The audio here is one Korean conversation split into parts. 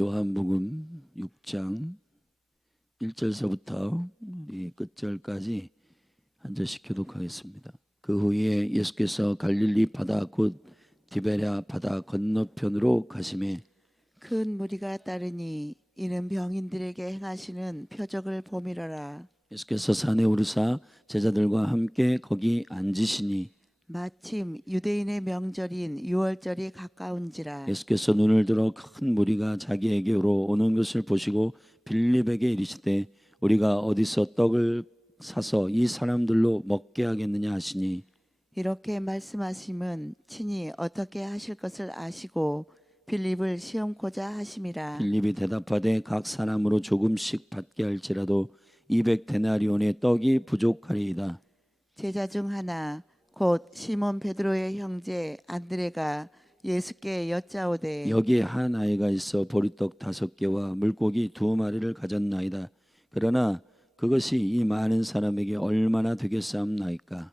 요한복음 6장 1절서부터 끝절까지 한 절씩 교독하겠습니다. 그 후에 예수께서 갈릴리 바다 곧 디베랴 바다 건너편으로 가시매 큰 무리가 따르니 이는 병인들에게 행하시는 표적을 보미러라. 예수께서 산에 오르사 제자들과 함께 거기 앉으시니 마침 유대인의 명절인 유월절이 가까운지라. 예수께서 눈을 들어 큰 무리가 자기에게로 오는 것을 보시고 빌립에게 이르시되 우리가 어디서 떡을 사서 이 사람들로 먹게 하겠느냐 하시니 이렇게 말씀하심은 친히 어떻게 하실 것을 아시고 빌립을 시험코자 하심이라. 빌립이 대답하되 각 사람으로 조금씩 받게 할지라도 200데나리온의 떡이 부족하리이다. 제자 중 하나 곧 시몬 베드로의 형제 안드레가 예수께 여짜오되 여기에 한 아이가 있어 보리떡 5개와 물고기 2마리를 가졌나이다. 그러나 그것이 이 많은 사람에게 얼마나 되겠사옵나이까.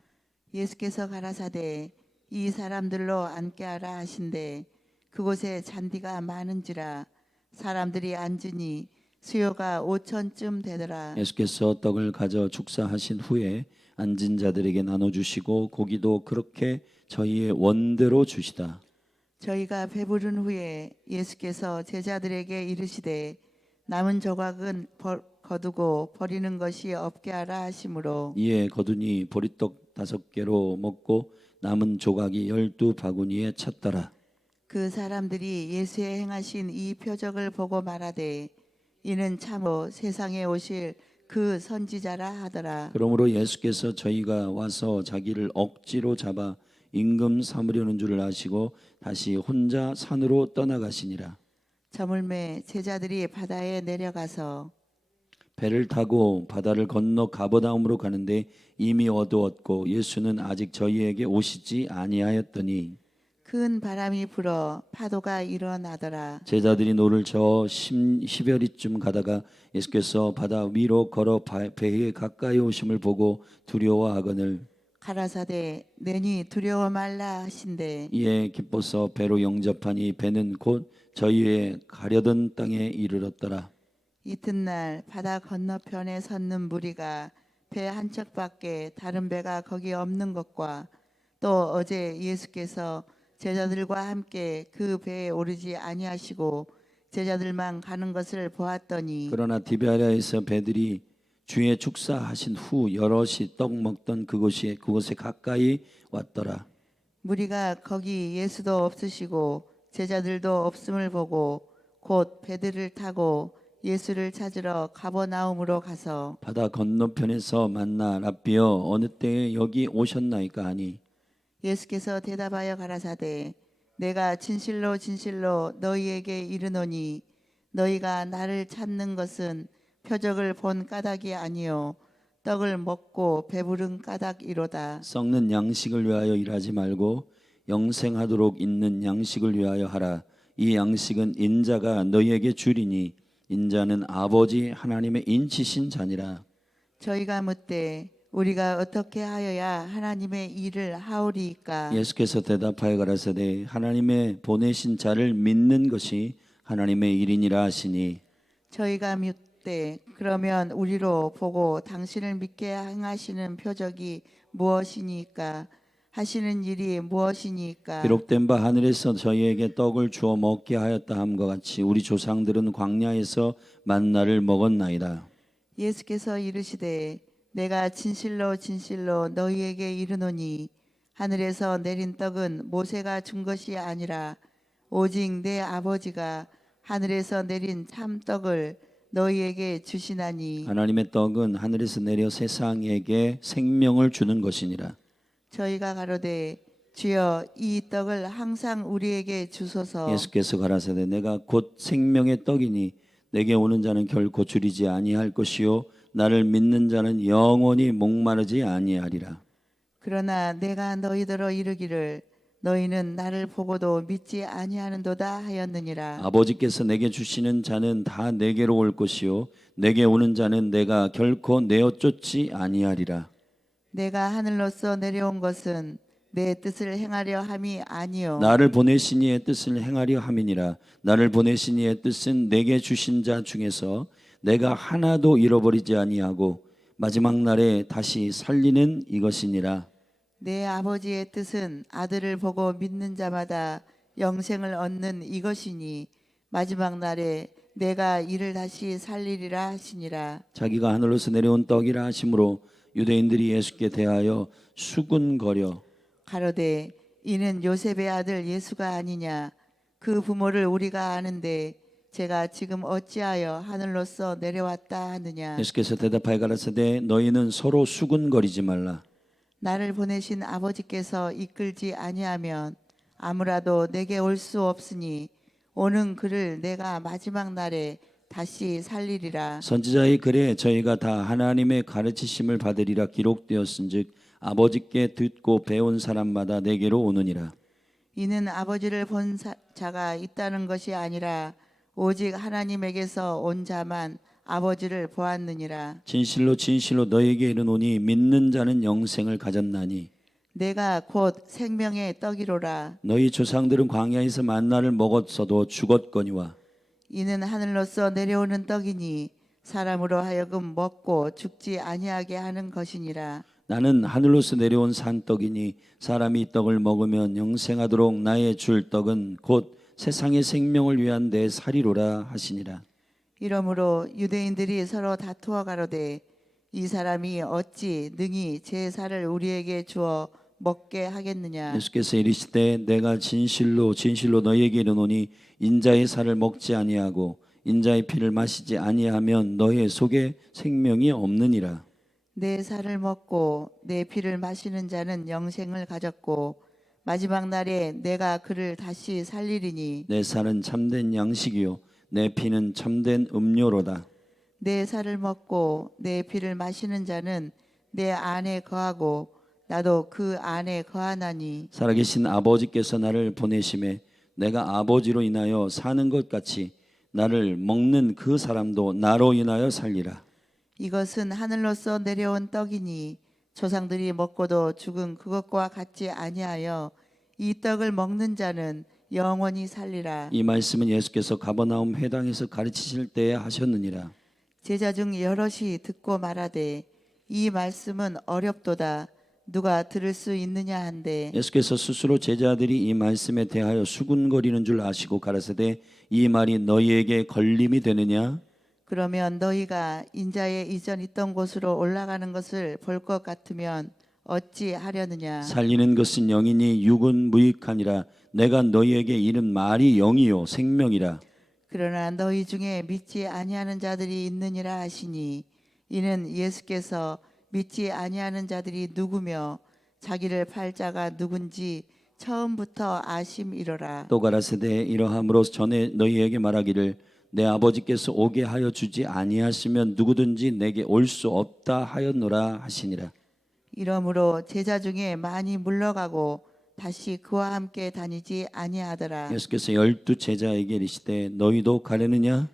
예수께서 가라사대 이 사람들로 앉게 하라 하신대 그곳에 잔디가 많은지라 사람들이 앉으니 수요가 5천쯤 되더라. 예수께서 떡을 가져 축사하신 후에 앉은 자들에게 나눠주시고 고기도 그렇게 저희의 원대로 주시다. 저희가 배부른 후에 예수께서 제자들에게 이르시되 남은 조각은 거두고 버리는 것이 없게 하라 하시므로 이에 거두니 보리떡 5개로 먹고 남은 조각이 12바구니에 찼더라. 그 사람들이 예수의 행하신 이 표적을 보고 말하되 이는 참으로 세상에 오실 그 선지자라 하더라. 그러므로 예수께서 저희가 와서 자기를 억지로 잡아 임금 삼으려는 줄 아시고 다시 혼자 산으로 떠나가시니라. 저물매 제자들이 바다에 내려가서 배를 타고 바다를 건너 가버나움으로 가는데 이미 어두웠고 예수는 아직 저희에게 오시지 아니하였더니 큰 바람이 불어 파도가 일어나더라. 제자들이 노를 저어 10여리쯤 가다가 예수께서 바다 위로 걸어 배에 가까이 오심을 보고 두려워하거늘 가라사대 내니 두려워 말라 하신대 이에 기뻐서 배로 영접하니 배는 곧 저희의 가려던 땅에 이르렀더라. 이튿날 바다 건너편에 섰는 무리가 배 한 척밖에 다른 배가 거기 없는 것과 또 어제 예수께서 제자들과 함께 그 배에 오르지 아니하시고 제자들만 가는 것을 보았더니 그러나 디베랴에서 배들이 주의 축사하신 후 여럿이 떡 먹던 그곳에 가까이 왔더라. 무리가 거기 예수도 없으시고 제자들도 없음을 보고 곧 배들을 타고 예수를 찾으러 가버나움으로 가서 바다 건너편에서 만나 랍비여 어느 때에 여기 오셨나이까 하니 예수께서 대답하여 가라사대 내가 진실로 진실로 너희에게 이르노니 너희가 나를 찾는 것은 표적을 본 까닭이 아니요 떡을 먹고 배부른 까닭이로다. 썩는 양식을 위하여 일하지 말고 영생하도록 있는 양식을 위하여 하라. 이 양식은 인자가 너희에게 주리니 인자는 아버지 하나님의 인치신 자니라. 저희가 묻되 우리가 어떻게 하여야 하나님의 일을 하오리이까. 예수께서 대답하여 가라사대 하나님의 보내신 자를 믿는 것이 하나님의 일이니라 하시니 저희가 묻되 그러면 우리로 보고 당신을 믿게 행하시는 표적이 무엇이니까 하시는 일이 무엇이니까. 기록된 바 하늘에서 저희에게 떡을 주어 먹게 하였다 함과 같이 우리 조상들은 광야에서 만나를 먹었나이다. 예수께서 이르시되 내가 진실로 진실로 너희에게 이르노니 하늘에서 내린 떡은 모세가 준 것이 아니라 오직 내 아버지가 하늘에서 내린 참 떡을 너희에게 주시나니. 하나님의 떡은 하늘에서 내려 세상에게 생명을 주는 것이니라. 저희가 가로되 주여 이 떡을 항상 우리에게 주소서. 예수께서 가라사대 내가 곧 생명의 떡이니 내게 오는 자는 결코 줄이지 아니할 것이요 나를 믿는 자는 영원히 목마르지 아니하리라. 그러나 내가 너희더러 이르기를 너희는 나를 보고도 믿지 아니하는도다 하였느니라. 아버지께서 내게 주시는 자는 다 내게로 올 것이요 내게 오는 자는 내가 결코 내어 쫓지 아니하리라. 내가 하늘로서 내려온 것은 내 뜻을 행하려 함이 아니요 나를 보내신 이의 뜻을 행하려 함이니라. 나를 보내신 이의 뜻은 내게 주신 자 중에서 내가 하나도 잃어버리지 아니하고 마지막 날에 다시 살리는 이것이니라. 내 아버지의 뜻은 아들을 보고 믿는 자마다 영생을 얻는 이것이니 마지막 날에 내가 이를 다시 살리리라 하시니라. 자기가 하늘로서 내려온 떡이라 하심으로 유대인들이 예수께 대하여 수군거려 가로되 이는 요셉의 아들 예수가 아니냐. 그 부모를 우리가 아는데 제가 지금 어찌하여 하늘로서 내려왔다 하느냐. 예수께서 대답하여 가라사대 너희는 서로 수군거리지 말라. 나를 보내신 아버지께서 이끌지 아니하면 아무라도 내게 올 수 없으니 오는 그를 내가 마지막 날에 다시 살리리라. 선지자의 글에 저희가 다 하나님의 가르치심을 받으리라 기록되었은즉 아버지께 듣고 배운 사람마다 내게로 오느니라. 이는 아버지를 본 자가 있다는 것이 아니라 오직 하나님에게서 온 자만 아버지를 보았느니라. 진실로 진실로 너희에게 이르노니 믿는 자는 영생을 가졌나니 내가 곧 생명의 떡이로라. 너희 조상들은 광야에서 만나를 먹었어도 죽었거니와 이는 하늘로서 내려오는 떡이니 사람으로 하여금 먹고 죽지 아니하게 하는 것이니라. 나는 하늘로서 내려온 산떡이니 사람이 이 떡을 먹으면 영생하도록 나의 줄 떡은 곧 세상의 생명을 위한 내 살이로라 하시니라. 이러므로 유대인들이 서로 다투어 가로되 이 사람이 어찌 능히 제 살을 우리에게 주어 먹게 하겠느냐. 예수께서 이르시되 내가 진실로 진실로 너희에게 이르노니 인자의 살을 먹지 아니하고 인자의 피를 마시지 아니하면 너희 속에 생명이 없느니라. 내 살을 먹고 내 피를 마시는 자는 영생을 가졌고 마지막 날에 내가 그를 다시 살리리니 내 살은 참된 양식이요 내 피는 참된 음료로다. 내 살을 먹고 내 피를 마시는 자는 내 안에 거하고 나도 그 안에 거하나니 살아계신 아버지께서 나를 보내심에 내가 아버지로 인하여 사는 것 같이 나를 먹는 그 사람도 나로 인하여 살리라. 이것은 하늘로서 내려온 떡이니 조상들이 먹고도 죽은 그것과 같지 아니하여 이 떡을 먹는 자는 영원히 살리라. 이 말씀은 예수께서 가버나움 회당에서 가르치실 때에 하셨느니라. 제자 중 여럿이 듣고 말하되 이 말씀은 어렵도다. 누가 들을 수 있느냐 한데 예수께서 스스로 제자들이 이 말씀에 대하여 수군거리는 줄 아시고 가라사대 이 말이 너희에게 걸림이 되느냐? 그러면 너희가 인자의 이전 있던 곳으로 올라가는 것을 볼 것 같으면 어찌 하려느냐. 살리는 것은 영이니 육은 무익하니라. 내가 너희에게 이른 말이 영이요 생명이라. 그러나 너희 중에 믿지 아니하는 자들이 있느니라 하시니 이는 예수께서 믿지 아니하는 자들이 누구며 자기를 팔 자가 누군지 처음부터 아심이로라. 또 가라사대 이러함으로 전에 너희에게 말하기를 내 아버지께서 오게 하여 주지 아니하시면 누구든지 내게 올 수 없다 하였노라 하시니라. 이러므로 제자 중에 많이 물러가고 다시 그와 함께 다니지 아니하더라. 예수께서 12 제자에게 이르시되 너희도 가려느냐?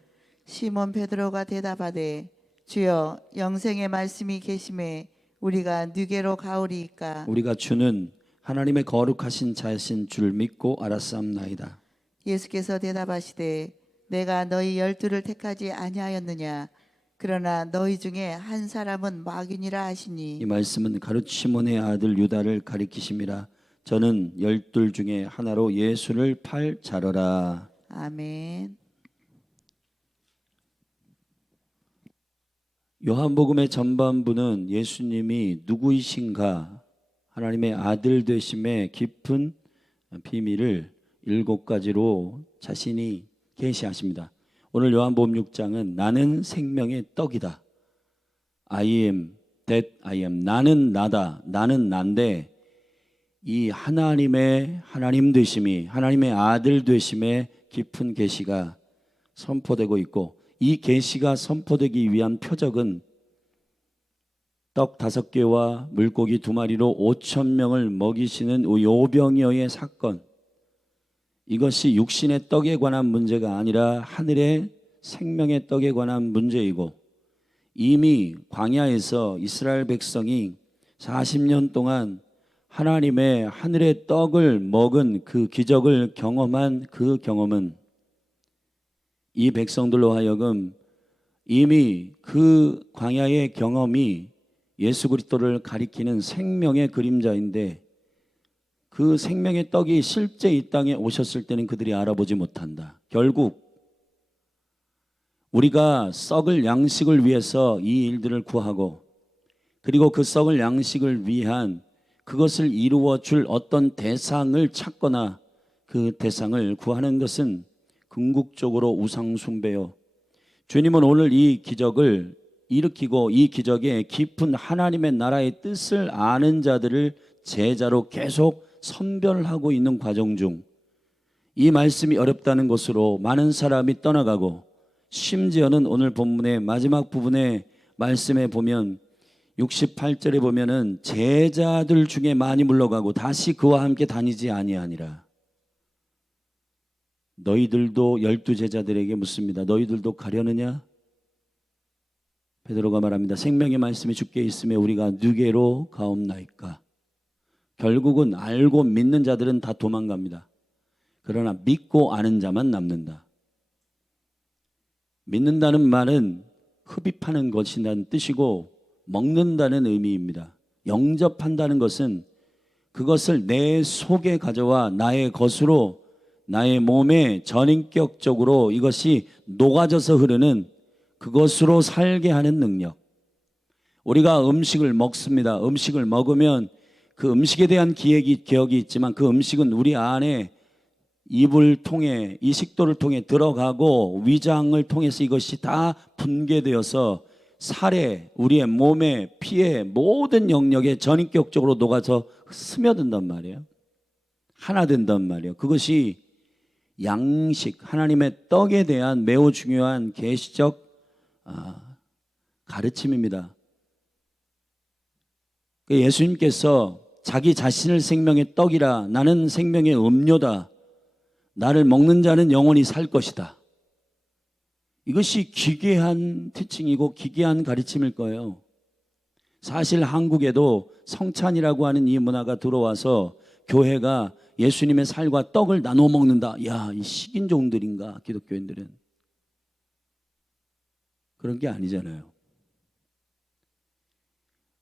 시몬 베드로가 대답하되 주여 영생의 말씀이 계심에 우리가 누게로 가오리이까. 우리가 주는 하나님의 거룩하신 자신 줄 믿고 알았사옵나이다. 예수께서 대답하시되 내가 너희 12를 택하지 아니하였느냐. 그러나 너희 중에 한 사람은 마귀니라 하시니 이 말씀은 가룟 시몬의 아들 유다를 가리키심이라. 저는 12 중에 하나로 예수를 팔 자러라. 아멘. 요한복음의 전반부는 예수님이 누구이신가 하나님의 아들 되심의 깊은 비밀을 7가지로 자신이 계시하십니다. 오늘 요한복음 6장은 나는 생명의 떡이다. I am that I am. 나는 나다. 나는 난데 이 하나님의 하나님 되심이 하나님의 아들 되심의 깊은 계시가 선포되고 있고 이 계시가 선포되기 위한 표적은 떡 5개와 물고기 2마리로 5,000명을 먹이시는 오병이어의 사건. 이것이 육신의 떡에 관한 문제가 아니라 하늘의 생명의 떡에 관한 문제이고 이미 광야에서 이스라엘 백성이 40년 동안 하나님의 하늘의 떡을 먹은 그 기적을 경험한 그 경험은 이 백성들로 하여금 이미 그 광야의 경험이 예수 그리스도를 가리키는 생명의 그림자인데 그 생명의 떡이 실제 이 땅에 오셨을 때는 그들이 알아보지 못한다. 결국 우리가 썩을 양식을 위해서 이 일들을 구하고 그리고 그 썩을 양식을 위한 그것을 이루어 줄 어떤 대상을 찾거나 그 대상을 구하는 것은 궁극적으로 우상 숭배요. 주님은 오늘 이 기적을 일으키고 이 기적의 깊은 하나님의 나라의 뜻을 아는 자들을 제자로 계속 선별하고 있는 과정 중 이 말씀이 어렵다는 것으로 많은 사람이 떠나가고 심지어는 오늘 본문의 마지막 부분의 말씀에 보면 68절에 보면은 제자들 중에 많이 물러가고 다시 그와 함께 다니지 아니하니라. 너희들도 12제자들에게 묻습니다. 너희들도 가려느냐? 베드로가 말합니다. 생명의 말씀이 주께 있음에 우리가 누게로 가옵나이까? 결국은 알고 믿는 자들은 다 도망갑니다. 그러나 믿고 아는 자만 남는다. 믿는다는 말은 흡입하는 것이라는 뜻이고 먹는다는 의미입니다. 영접한다는 것은 그것을 내 속에 가져와 나의 것으로 나의 몸에 전인격적으로 이것이 녹아져서 흐르는 그것으로 살게 하는 능력. 우리가 음식을 먹습니다. 음식을 먹으면 그 음식에 대한 기억이 있지만 그 음식은 우리 안에 입을 통해 이 식도를 통해 들어가고 위장을 통해서 이것이 다 분解되어서 살에 우리의 몸에 피에 모든 영역에 전인격적으로 녹아서 스며든단 말이에요. 하나 된단 말이에요. 그것이 양식 하나님의 떡에 대한 매우 중요한 계시적 가르침입니다. 예수님께서 자기 자신을 생명의 떡이라 나는 생명의 음료다. 나를 먹는 자는 영원히 살 것이다. 이것이 기괴한 티칭이고 기괴한 가르침일 거예요. 사실 한국에도 성찬이라고 하는 이 문화가 들어와서 교회가 예수님의 살과 떡을 나눠 먹는다. 야, 이 식인종들인가 기독교인들은. 그런 게 아니잖아요.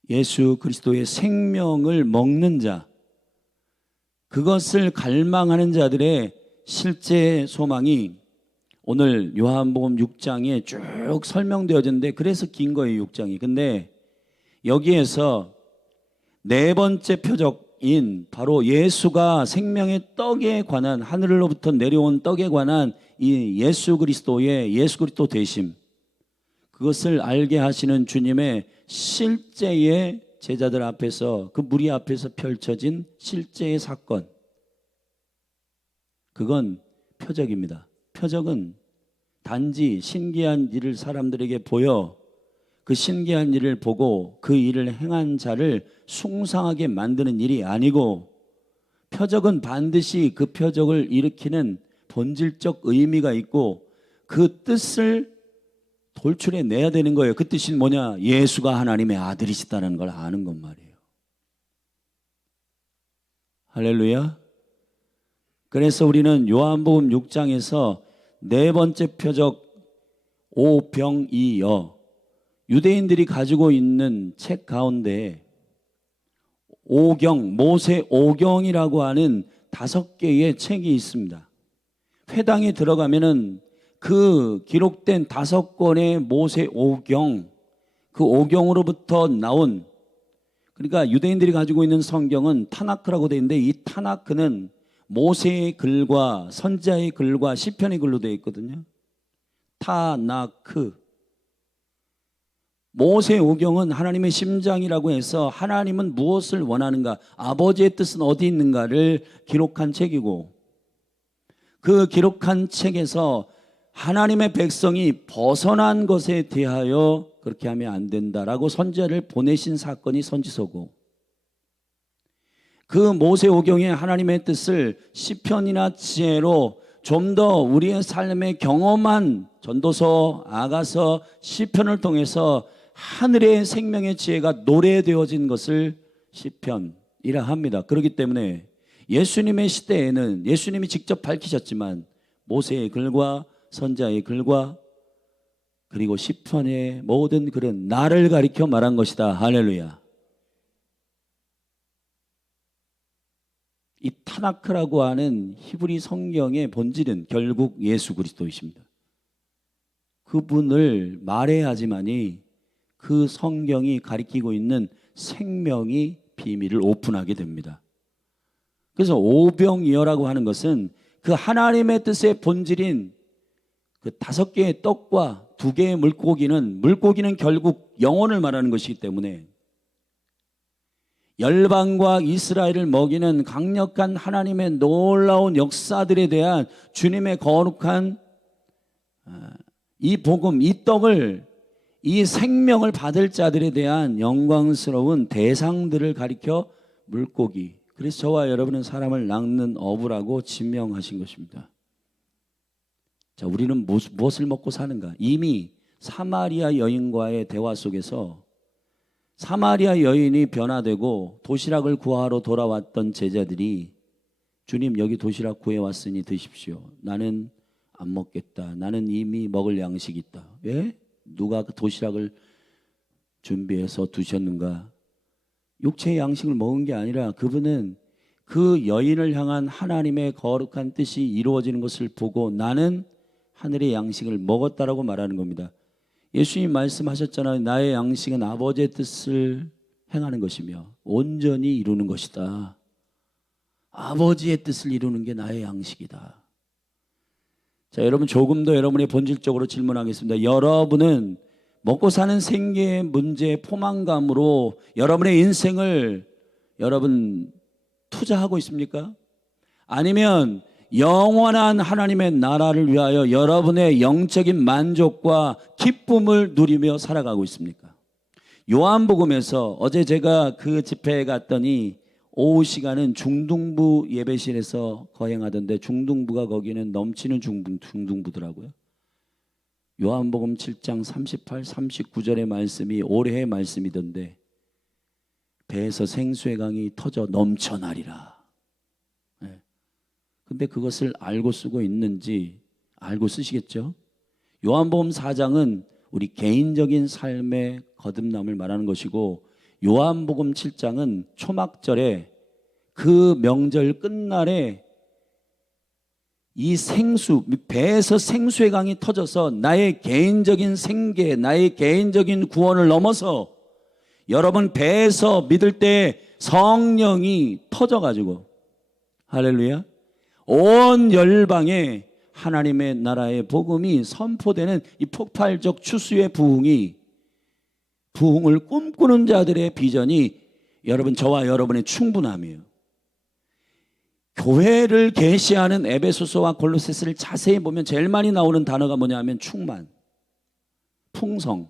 예수 그리스도의 생명을 먹는 자, 그것을 갈망하는 자들의 실제 소망이 오늘 요한복음 6장에 쭉 설명되어졌는데 그래서 긴 거예요, 6장이. 근데 여기에서 네 번째 표적인 바로 예수가 생명의 떡에 관한 하늘로부터 내려온 떡에 관한 이 예수 그리스도 되심, 그것을 알게 하시는 주님의 실제의 제자들 앞에서 그 무리 앞에서 펼쳐진 실제의 사건, 그건 표적입니다. 표적은 단지 신기한 일을 사람들에게 보여 그 신기한 일을 보고 그 일을 행한 자를 숭상하게 만드는 일이 아니고, 표적은 반드시 그 표적을 일으키는 본질적 의미가 있고 그 뜻을 돌출해 내야 되는 거예요. 그 뜻이 뭐냐? 예수가 하나님의 아들이시다는 걸 아는 것 말이에요. 할렐루야. 그래서 우리는 요한복음 6장에서 네 번째 표적 오병이어, 유대인들이 가지고 있는 책 가운데 오경, 모세 오경이라고 하는 5개의 책이 있습니다. 회당에 들어가면은 그 기록된 5권의 모세 오경, 그 오경으로부터 나온, 그러니까 유대인들이 가지고 있는 성경은 타나크라고 되어 있는데 이 타나크는 모세의 글과 선지자의 글과 시편의 글로 되어 있거든요. 타나크. 모세 오경은 하나님의 심장이라고 해서 하나님은 무엇을 원하는가, 아버지의 뜻은 어디 있는가를 기록한 책이고, 그 기록한 책에서 하나님의 백성이 벗어난 것에 대하여 그렇게 하면 안 된다라고 선지자를 보내신 사건이 선지서고, 그 모세오경의 하나님의 뜻을 시편이나 지혜로 좀 더 우리의 삶에 경험한 전도서, 아가서, 시편을 통해서 하늘의 생명의 지혜가 노래되어진 것을 시편, 합니다. 그렇기 때문에 예수님의 시대에는 예수님이 직접 밝히셨지만 모세의 글과 선지자의 글과 그리고 시편의 모든 글은 나를 가리켜 말한 것이다. 할렐루야. 이 타나크라고 하는 히브리 성경의 본질은 결국 예수 그리스도이십니다. 그분을 말해야지만이 그 성경이 가리키고 있는 생명이 비밀을 오픈하게 됩니다. 그래서 오병이어라고 하는 것은 그 하나님의 뜻의 본질인 그 5개의 떡과 2개의 물고기는 결국 영혼을 말하는 것이기 때문에 열방과 이스라엘을 먹이는 강력한 하나님의 놀라운 역사들에 대한 주님의 거룩한 이 복음, 이 떡을, 이 생명을 받을 자들에 대한 영광스러운 대상들을 가리켜 물고기, 그래서 저와 여러분은 사람을 낚는 어부라고 지명하신 것입니다. 자, 우리는 무엇을 먹고 사는가? 이미 사마리아 여인과의 대화 속에서 사마리아 여인이 변화되고 도시락을 구하러 돌아왔던 제자들이 주님 여기 도시락 구해왔으니 드십시오. 나는 안 먹겠다. 나는 이미 먹을 양식이 있다. 왜? 누가 그 도시락을 준비해서 두셨는가? 육체의 양식을 먹은 게 아니라 그분은 그 여인을 향한 하나님의 거룩한 뜻이 이루어지는 것을 보고 나는 하늘의 양식을 먹었다라고 말하는 겁니다. 예수님 말씀하셨잖아요. 나의 양식은 아버지의 뜻을 행하는 것이며 온전히 이루는 것이다. 아버지의 뜻을 이루는 게 나의 양식이다. 자, 여러분 조금 더 여러분의 본질적으로 질문하겠습니다. 여러분은 먹고 사는 생계의 문제 포만감으로 여러분의 인생을 여러분 투자하고 있습니까? 아니면 영원한 하나님의 나라를 위하여 여러분의 영적인 만족과 기쁨을 누리며 살아가고 있습니까? 요한복음에서 어제 제가 그 집회에 갔더니 오후 시간은 중등부 예배실에서 거행하던데 중등부가 거기는 넘치는 중등부더라고요. 요한복음 7장 38, 39절의 말씀이 올해의 말씀이던데 배에서 생수의 강이 터져 넘쳐나리라. 근데 그것을 알고 쓰고 있는지 알고 쓰시겠죠? 요한복음 4장은 우리 개인적인 삶의 거듭남을 말하는 것이고 요한복음 7장은 초막절에 그 명절 끝날에 이 생수, 배에서 생수의 강이 터져서 나의 개인적인 생계, 나의 개인적인 구원을 넘어서 여러분 배에서 믿을 때 성령이 터져가지고 할렐루야 온 열방에 하나님의 나라의 복음이 선포되는 이 폭발적 추수의 부흥을 꿈꾸는 자들의 비전이 여러분 저와 여러분의 충분함이에요. 교회를 계시하는 에베소서와 골로새서를 자세히 보면 제일 많이 나오는 단어가 뭐냐면 충만, 풍성.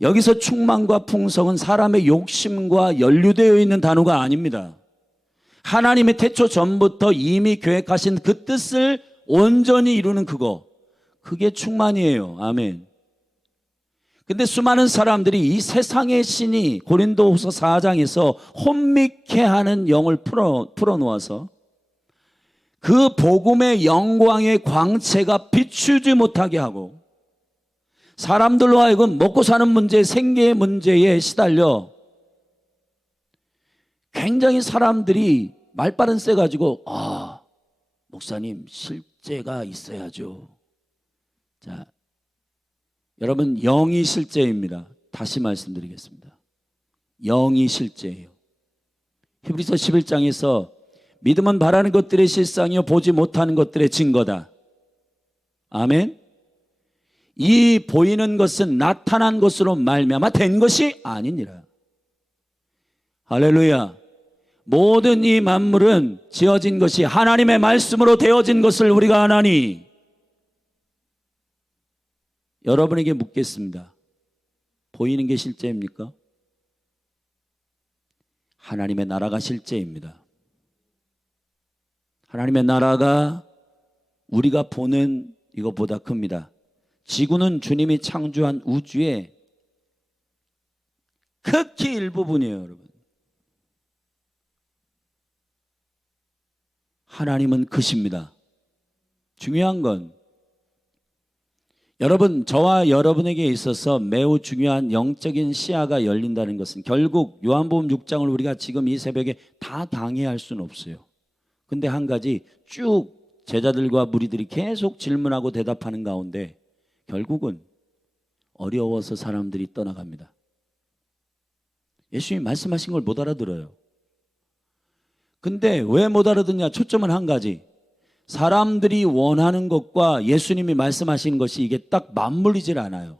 여기서 충만과 풍성은 사람의 욕심과 연루되어 있는 단어가 아닙니다. 하나님의 태초 전부터 이미 계획하신 그 뜻을 온전히 이루는 그게 충만이에요. 아멘. 근데 수많은 사람들이 이 세상의 신이 고린도후서 4장에서 혼미케 하는 영을 풀어놓아서 그 복음의 영광의 광채가 비추지 못하게 하고 사람들로 하여금 먹고 사는 문제, 생계의 문제에 시달려 굉장히 사람들이 말바른 쎄 가지고 목사님 실제가 있어야죠. 자, 여러분 영이 실제입니다. 다시 말씀드리겠습니다. 영이 실제예요. 히브리서 11장에서 믿음은 바라는 것들의 실상이요 보지 못하는 것들의 증거다. 아멘. 이 보이는 것은 나타난 것으로 말미암아 된 것이 아니니라. 할렐루야. 모든 이 만물은 지어진 것이 하나님의 말씀으로 되어진 것을 우리가 아나니 여러분에게 묻겠습니다. 보이는 게 실제입니까? 하나님의 나라가 실제입니다. 하나님의 나라가 우리가 보는 이것보다 큽니다. 지구는 주님이 창조한 우주의 극히 일부분이에요, 여러분. 하나님은 크십니다. 중요한 건 여러분, 저와 여러분에게 있어서 매우 중요한 영적인 시야가 열린다는 것은 결국 요한복음 6장을 우리가 지금 이 새벽에 다 강의할 수는 없어요. 근데 한 가지, 쭉 제자들과 무리들이 계속 질문하고 대답하는 가운데 결국은 어려워서 사람들이 떠나갑니다. 예수님이 말씀하신 걸 못 알아들어요. 근데 왜 못 알아듣냐? 초점은 한 가지. 사람들이 원하는 것과 예수님이 말씀하신 것이 이게 딱 맞물리질 않아요.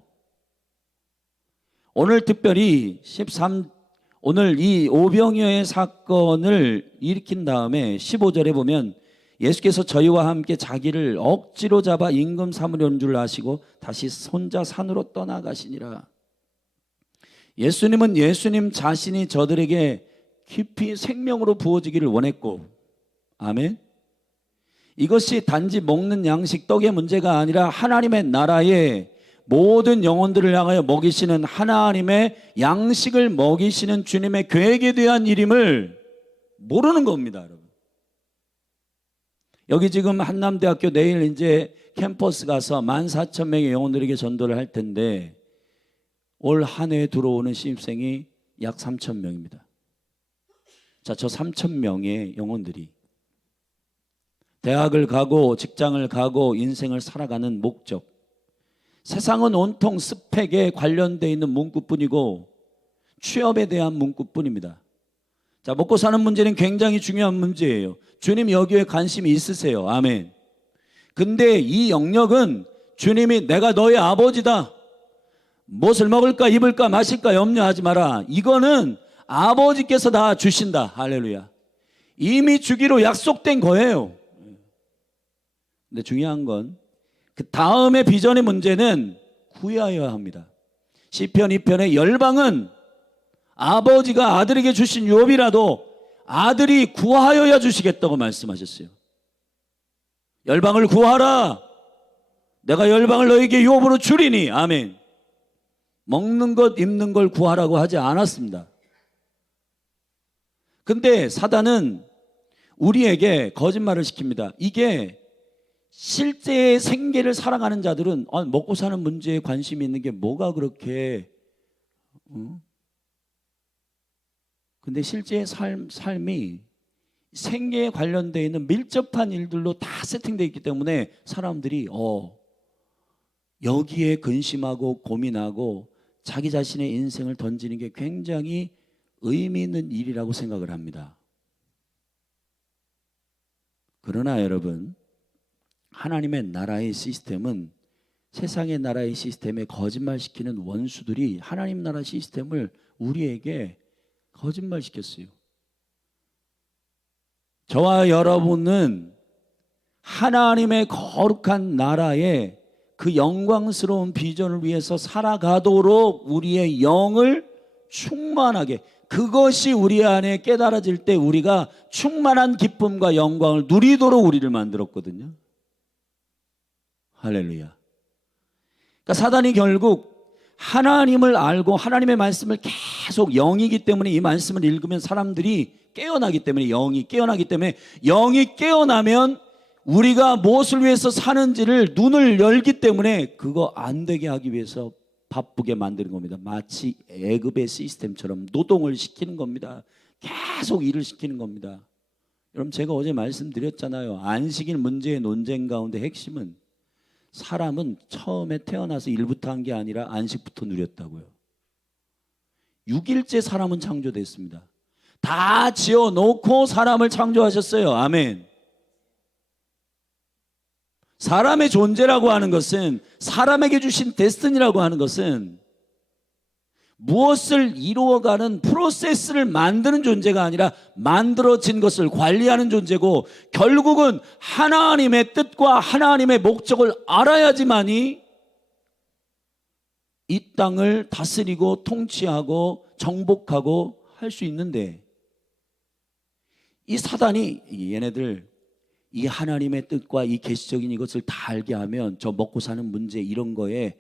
오늘 특별히 오늘 이 오병이어의 사건을 일으킨 다음에 15절에 보면 예수께서 저희와 함께 자기를 억지로 잡아 임금 삼으려는 줄 아시고 다시 혼자 산으로 떠나가시니라. 예수님은 예수님 자신이 저들에게 깊이 생명으로 부어지기를 원했고, 아멘. 이것이 단지 먹는 양식, 떡의 문제가 아니라 하나님의 나라의 모든 영혼들을 향하여 먹이시는 하나님의 양식을 먹이시는 주님의 계획에 대한 일임을 모르는 겁니다, 여러분. 여기 지금 한남대학교 내일 이제 캠퍼스 가서 14,000명의 영혼들에게 전도를 할 텐데 올 한 해에 들어오는 신입생이 약 3,000명입니다. 자, 저 3,000명의 영혼들이 대학을 가고 직장을 가고 인생을 살아가는 목적, 세상은 온통 스펙에 관련되어 있는 문구뿐이고 취업에 대한 문구뿐입니다. 자, 먹고 사는 문제는 굉장히 중요한 문제예요. 주님 여기에 관심이 있으세요. 아멘. 근데 이 영역은 주님이 내가 너의 아버지다, 무엇을 먹을까 입을까 마실까 염려하지 마라, 이거는 아버지께서 다 주신다. 할렐루야. 이미 주기로 약속된 거예요. 근데 중요한 건 그 다음에 비전의 문제는 구해야 합니다. 시편 2편의 열방은 아버지가 아들에게 주신 유업이라도 아들이 구하여야 주시겠다고 말씀하셨어요. 열방을 구하라. 내가 열방을 너에게 유업으로 주리니. 아멘. 먹는 것 입는 걸 구하라고 하지 않았습니다. 근데 사단은 우리에게 거짓말을 시킵니다. 이게 실제의 생계를 살아가는 자들은 먹고 사는 문제에 관심이 있는 게 뭐가 그렇게 근데 실제의 삶이 생계에 관련되어 있는 밀접한 일들로 다 세팅되어 있기 때문에 사람들이 여기에 근심하고 고민하고 자기 자신의 인생을 던지는 게 굉장히 의미 있는 일이라고 생각을 합니다. 그러나 여러분, 하나님의 나라의 시스템은 세상의 나라의 시스템에 거짓말시키는 원수들이 하나님 나라 시스템을 우리에게 거짓말시켰어요. 저와 여러분은 하나님의 거룩한 나라의 그 영광스러운 비전을 위해서 살아가도록 우리의 영을 충만하게, 그것이 우리 안에 깨달아질 때 우리가 충만한 기쁨과 영광을 누리도록 우리를 만들었거든요. 할렐루야. 그러니까 사단이 결국 하나님을 알고 하나님의 말씀을 계속, 영이기 때문에 이 말씀을 읽으면 사람들이 깨어나기 때문에, 영이 깨어나기 때문에, 영이 깨어나면 우리가 무엇을 위해서 사는지를 눈을 열기 때문에 그거 안 되게 하기 위해서 바쁘게 만드는 겁니다. 마치 애굽의 시스템처럼 노동을 시키는 겁니다. 계속 일을 시키는 겁니다. 여러분, 제가 어제 말씀드렸잖아요. 안식일 문제의 논쟁 가운데 핵심은 사람은 처음에 태어나서 일부터 한 게 아니라 안식부터 누렸다고요. 6일째 사람은 창조됐습니다. 다 지어놓고 사람을 창조하셨어요. 아멘. 사람의 존재라고 하는 것은, 사람에게 주신 데스티니라고 하는 것은 무엇을 이루어가는 프로세스를 만드는 존재가 아니라 만들어진 것을 관리하는 존재고, 결국은 하나님의 뜻과 하나님의 목적을 알아야지만이 이 땅을 다스리고 통치하고 정복하고 할 수 있는데, 이 사단이 얘네들 이 하나님의 뜻과 이 계시적인 이것을 다 알게 하면 저 먹고 사는 문제 이런 거에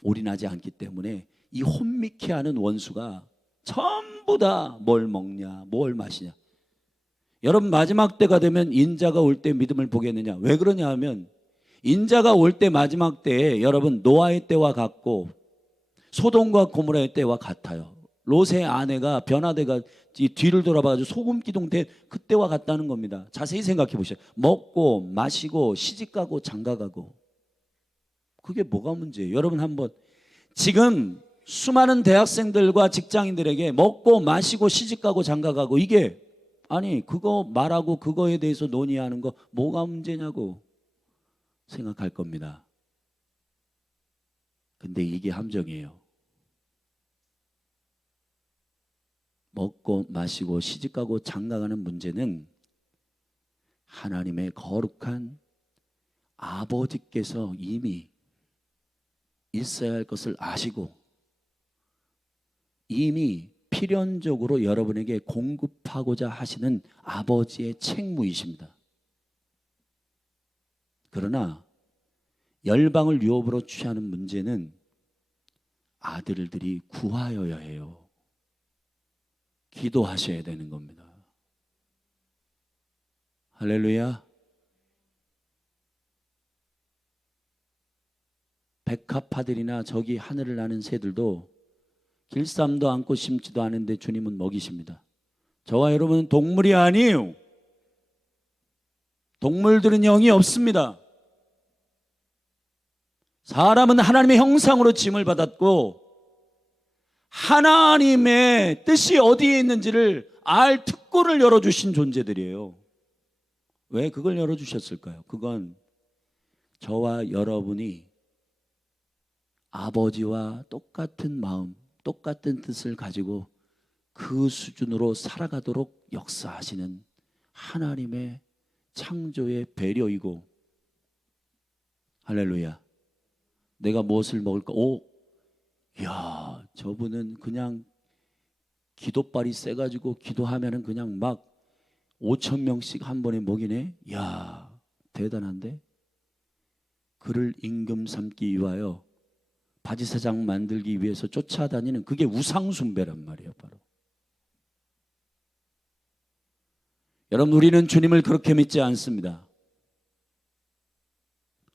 올인하지 않기 때문에 이 혼미케 하는 원수가 전부 다 뭘 먹냐 뭘 마시냐. 여러분 마지막 때가 되면 인자가 올 때 믿음을 보겠느냐? 왜 그러냐 하면 인자가 올 때 마지막 때에 여러분 노아의 때와 같고 소돔과 고모라의 때와 같아요. 롯의 아내가 변화돼가 뒤를 돌아봐가지고 소금 기둥 된 그때와 같다는 겁니다. 자세히 생각해 보세요. 먹고 마시고 시집가고 장가가고 그게 뭐가 문제예요? 여러분 한번 지금 수많은 대학생들과 직장인들에게 먹고 마시고 시집가고 장가가고 이게 아니 그거 말하고 그거에 대해서 논의하는 거 뭐가 문제냐고 생각할 겁니다. 근데 이게 함정이에요. 먹고 마시고 시집가고 장가가는 문제는 하나님의 거룩한 아버지께서 이미 있어야 할 것을 아시고 이미 필연적으로 여러분에게 공급하고자 하시는 아버지의 책무이십니다. 그러나 열방을 유업으로 취하는 문제는 아들들이 구하여야 해요. 기도하셔야 되는 겁니다. 할렐루야. 백합화들이나 저기 하늘을 나는 새들도 길쌈도 않고 심지도 않은데 주님은 먹이십니다. 저와 여러분은 동물이 아니에요. 동물들은 영이 없습니다. 사람은 하나님의 형상으로 지음을 받았고 하나님의 뜻이 어디에 있는지를 알 특권을 열어주신 존재들이에요. 왜 그걸 열어주셨을까요? 그건 저와 여러분이 아버지와 똑같은 마음, 똑같은 뜻을 가지고 그 수준으로 살아가도록 역사하시는 하나님의 창조의 배려이고, 할렐루야. 내가 무엇을 먹을까? 야, 저분은 그냥 기도발이 세가지고 기도하면은 그냥 막 5,000명씩 한 번에 먹이네. 야, 대단한데? 그를 임금 삼기 위하여 바지사장 만들기 위해서 쫓아다니는 그게 우상숭배란 말이에요. 바로 여러분, 우리는 주님을 그렇게 믿지 않습니다.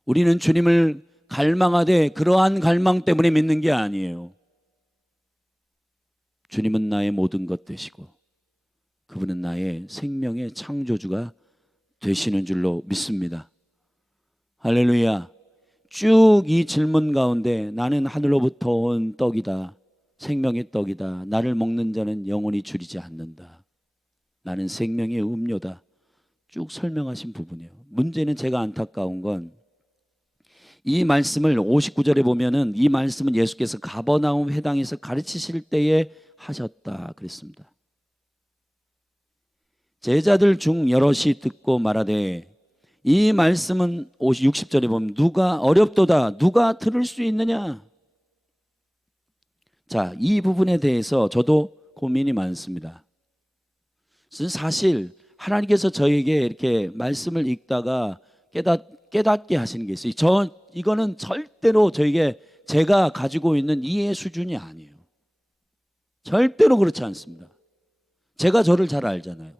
우리는 주님을 갈망하되 그러한 갈망 때문에 믿는 게 아니에요. 주님은 나의 모든 것 되시고 그분은 나의 생명의 창조주가 되시는 줄로 믿습니다. 할렐루야. 쭉 이 질문 가운데 나는 하늘로부터 온 떡이다. 생명의 떡이다. 나를 먹는 자는 영원히 줄이지 않는다. 나는 생명의 음료다. 쭉 설명하신 부분이에요. 문제는 제가 안타까운 건 이 말씀을 59절에 보면은 이 말씀은 예수께서 가버나움 회당에서 가르치실 때에 하셨다 그랬습니다. 제자들 중 여럿이 듣고 말하되 이 말씀은 60절에 보면 누가 어렵도다 누가 들을 수 있느냐. 자, 이 부분에 대해서 저도 고민이 많습니다. 사실 하나님께서 저에게 이렇게 말씀을 읽다가 깨닫게 하시는 게 있어요. 이거는 절대로 저에게 제가 가지고 있는 이해 수준이 아니에요. 절대로 그렇지 않습니다. 제가 저를 잘 알잖아요.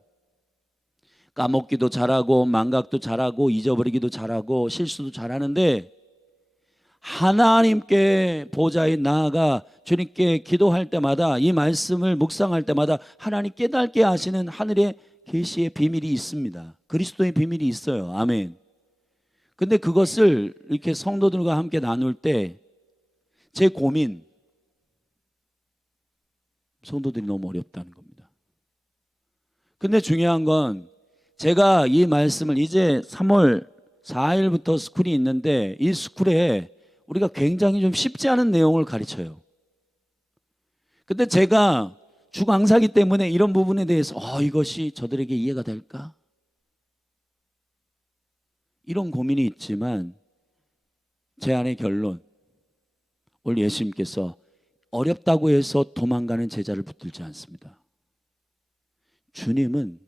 까먹기도 잘하고 망각도 잘하고 잊어버리기도 잘하고 실수도 잘하는데 하나님께 보좌에 나아가 주님께 기도할 때마다 이 말씀을 묵상할 때마다 하나님 깨닫게 하시는 하늘의 계시의 비밀이 있습니다. 그리스도의 비밀이 있어요. 아멘. 근데 그것을 이렇게 성도들과 함께 나눌 때 제 고민, 성도들이 너무 어렵다는 겁니다. 근데 중요한 건 제가 이 말씀을 이제 3월 4일부터 스쿨이 있는데 이 스쿨에 우리가 굉장히 좀 쉽지 않은 내용을 가르쳐요. 근데 제가 주강사기 때문에 이런 부분에 대해서 이것이 저들에게 이해가 될까? 이런 고민이 있지만 제 안의 결론, 오늘 예수님께서 어렵다고 해서 도망가는 제자를 붙들지 않습니다. 주님은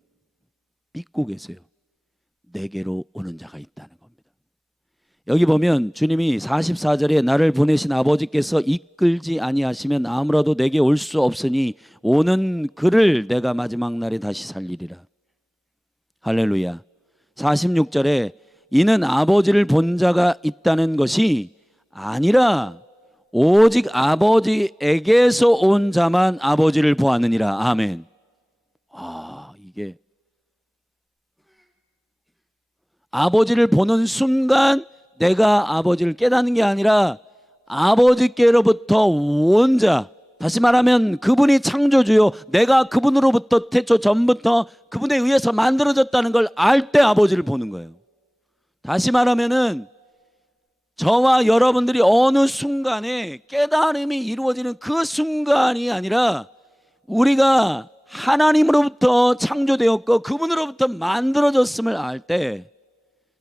믿고 계세요. 내게로 오는 자가 있다는 겁니다. 여기 보면 주님이 44절에 나를 보내신 아버지께서 이끌지 아니하시면 아무라도 내게 올 수 없으니 오는 그를 내가 마지막 날에 다시 살리리라. 할렐루야. 46절에 이는 아버지를 본 자가 있다는 것이 아니라 오직 아버지에게서 온 자만 아버지를 보았느니라. 아멘. 이게 아버지를 보는 순간 내가 아버지를 깨닫는 게 아니라 아버지께로부터 온 자, 다시 말하면 그분이 창조주요, 내가 그분으로부터 태초 전부터 그분에 의해서 만들어졌다는 걸 알 때 아버지를 보는 거예요. 다시 말하면은 저와 여러분들이 어느 순간에 깨달음이 이루어지는 그 순간이 아니라 우리가 하나님으로부터 창조되었고 그분으로부터 만들어졌음을 알 때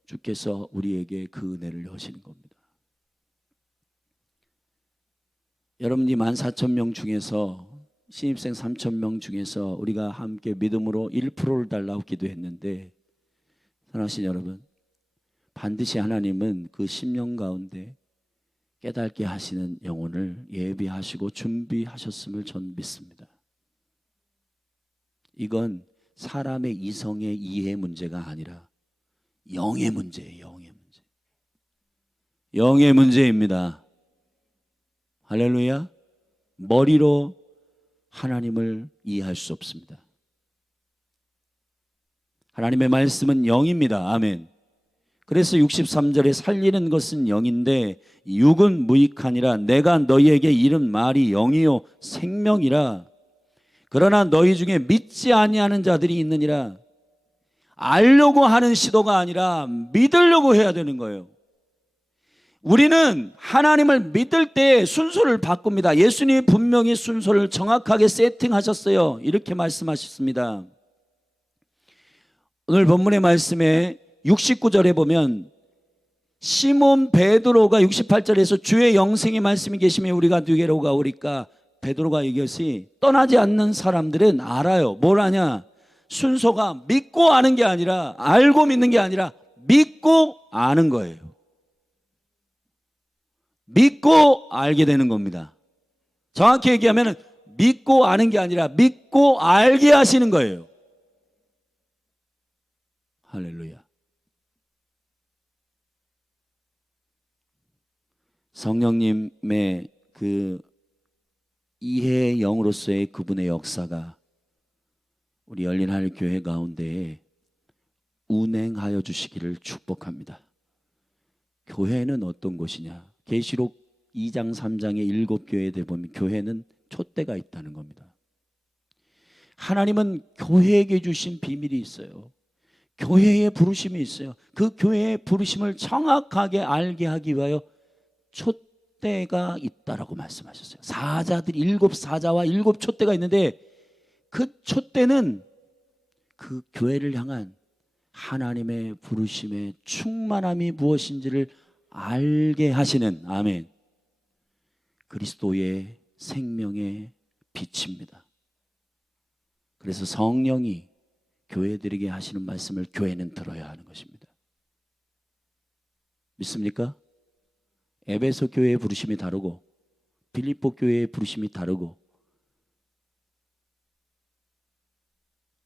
주께서 우리에게 그 은혜를 여시는 겁니다. 여러분이 14,000명 중에서 신입생 3,000명 중에서 우리가 함께 믿음으로 1%를 달라고 기도했는데, 사랑하신 여러분, 반드시 하나님은 그 10년 가운데 깨닫게 하시는 영혼을 예비하시고 준비하셨음을 전 믿습니다. 이건 사람의 이성의 이해 문제가 아니라 영의 문제예요. 영의 문제. 영의 문제입니다. 할렐루야. 머리로 하나님을 이해할 수 없습니다. 하나님의 말씀은 영입니다. 아멘. 그래서 63절에 살리는 것은 영인데 육은 무익하니라. 내가 너희에게 이른 말이 영이요 생명이라. 그러나 너희 중에 믿지 아니하는 자들이 있느니라. 알려고 하는 시도가 아니라 믿으려고 해야 되는 거예요. 우리는 하나님을 믿을 때 순서를 바꿉니다. 예수님이 분명히 순서를 정확하게 세팅하셨어요. 이렇게 말씀하셨습니다. 오늘 본문의 말씀에 69절에 보면 시몬 베드로가 68절에서 주의 영생의 말씀이 계시면 우리가 누게로 가오리까. 베드로가 이것이 떠나지 않는 사람들은 알아요. 뭘 아냐? 순서가 믿고 아는 게 아니라 알고 믿는 게 아니라 믿고 아는 거예요. 믿고 알게 되는 겁니다. 정확히 얘기하면 믿고 아는 게 아니라 믿고 알게 하시는 거예요. 할렐루야. 성령님의 그 이해의 영으로서의 그분의 역사가 우리 열린 하늘 교회 가운데에 운행하여 주시기를 축복합니다. 교회는 어떤 곳이냐? 계시록 2장 3장의 7교회에 보면 교회는 촛대가 있다는 겁니다. 하나님은 교회에게 주신 비밀이 있어요. 교회의 부르심이 있어요. 그 교회의 부르심을 정확하게 알게 하기 위하여 촛대가 있다라고 말씀하셨어요. 사자들이 7사자와 7촛대가 있는데 그 촛대는 그 교회를 향한 하나님의 부르심의 충만함이 무엇인지를 알게 하시는, 아멘, 그리스도의 생명의 빛입니다. 그래서 성령이 교회들에게 하시는 말씀을 교회는 들어야 하는 것입니다. 믿습니까? 에베소 교회의 부르심이 다르고 빌립보 교회의 부르심이 다르고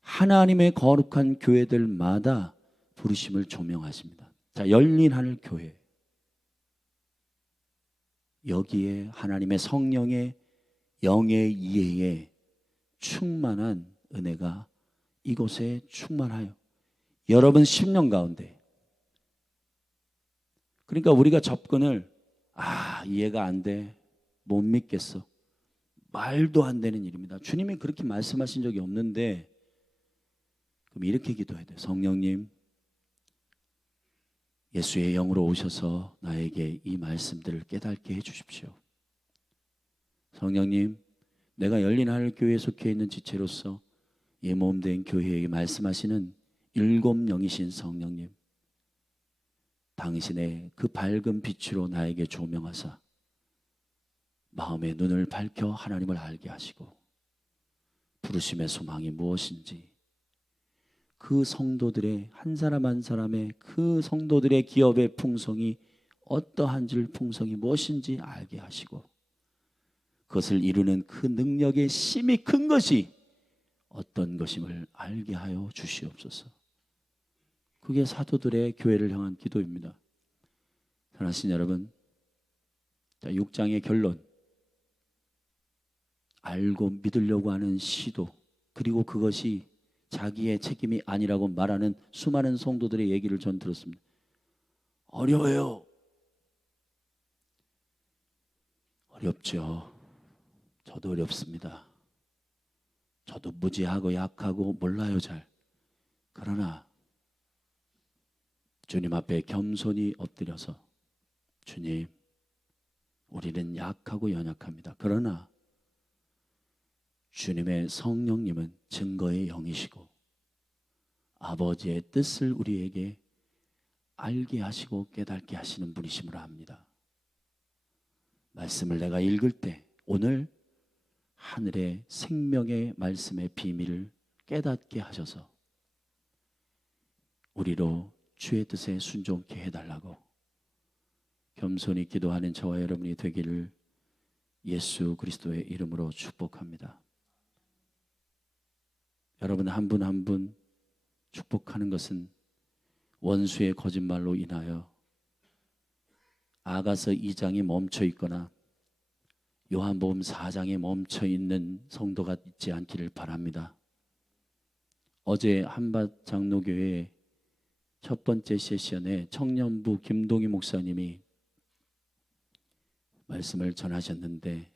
하나님의 거룩한 교회들마다 부르심을 조명하십니다. 자, 열린 하늘 교회, 여기에 하나님의 성령의 영의 이해에 충만한 은혜가 이곳에 충만하여 여러분 10년 가운데, 그러니까 우리가 접근을 이해가 안 돼, 못 믿겠어, 말도 안 되는 일입니다. 주님이 그렇게 말씀하신 적이 없는데 그럼 이렇게 기도해야 돼요. 성령님, 예수의 영으로 오셔서 나에게 이 말씀들을 깨닫게 해주십시오. 성령님, 내가 열린 하늘 교회에 속해 있는 지체로서 이 몸된 교회에게 말씀하시는 7영이신 성령님, 당신의 그 밝은 빛으로 나에게 조명하사 마음의 눈을 밝혀 하나님을 알게 하시고 부르심의 소망이 무엇인지, 그 성도들의 한 사람 한 사람의 그 성도들의 기업의 풍성이 어떠한지, 풍성이 무엇인지 알게 하시고 그것을 이루는 그 능력의 심이 큰 것이 어떤 것임을 알게 하여 주시옵소서. 그게 사도들의 교회를 향한 기도입니다. 사랑하신 여러분, 자, 6장의 결론, 알고 믿으려고 하는 시도, 그리고 그것이 자기의 책임이 아니라고 말하는 수많은 성도들의 얘기를 전 들었습니다. 어려워요. 어렵죠. 저도 어렵습니다. 저도 무지하고 약하고 몰라요 잘. 그러나 주님 앞에 겸손히 엎드려서 주님, 우리는 약하고 연약합니다. 그러나 주님의 성령님은 증거의 영이시고 아버지의 뜻을 우리에게 알게 하시고 깨닫게 하시는 분이심을 압니다. 말씀을 내가 읽을 때 오늘 하늘의 생명의 말씀의 비밀을 깨닫게 하셔서 우리로 주의 뜻에 순종케 해달라고 겸손히 기도하는 저와 여러분이 되기를 예수 그리스도의 이름으로 축복합니다. 여러분 한 분 한 분 축복하는 것은 원수의 거짓말로 인하여 아가서 2장이 멈춰 있거나 요한복음 4장에 멈춰 있는 성도가 있지 않기를 바랍니다. 어제 한밭 장로교회 첫 번째 세션에 청년부 김동희 목사님이 말씀을 전하셨는데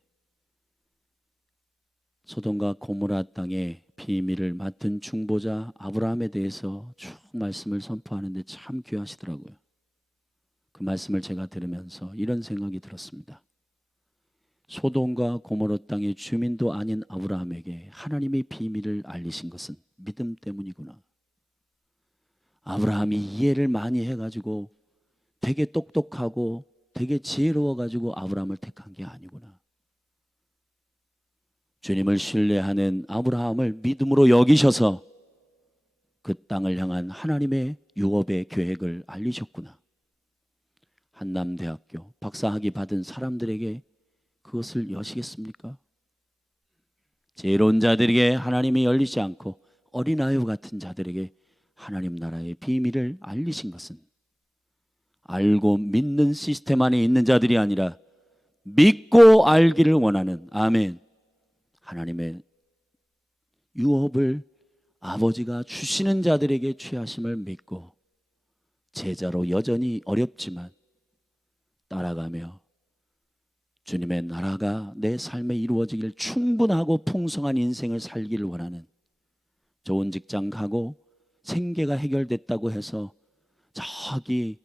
소돔과 고모라 땅의 비밀을 맡은 중보자 아브라함에 대해서 쭉 말씀을 선포하는데 참 귀하시더라고요. 그 말씀을 제가 들으면서 이런 생각이 들었습니다. 소돔과 고모라 땅의 주민도 아닌 아브라함에게 하나님의 비밀을 알리신 것은 믿음 때문이구나. 아브라함이 이해를 많이 해가지고 되게 똑똑하고 되게 지혜로워가지고 아브라함을 택한 게 아니구나. 주님을 신뢰하는 아브라함을 믿음으로 여기셔서 그 땅을 향한 하나님의 유업의 계획을 알리셨구나. 한남대학교 박사학위 받은 사람들에게 그것을 여시겠습니까? 지혜로운 자들에게 하나님이 열리지 않고 어린아이 같은 자들에게 하나님 나라의 비밀을 알리신 것은 알고 믿는 시스템 안에 있는 자들이 아니라 믿고 알기를 원하는, 아멘, 하나님의 유업을 아버지가 주시는 자들에게 취하심을 믿고 제자로 여전히 어렵지만 따라가며 주님의 나라가 내 삶에 이루어지길 충분하고 풍성한 인생을 살기를 원하는, 좋은 직장 가고 생계가 해결됐다고 해서 저기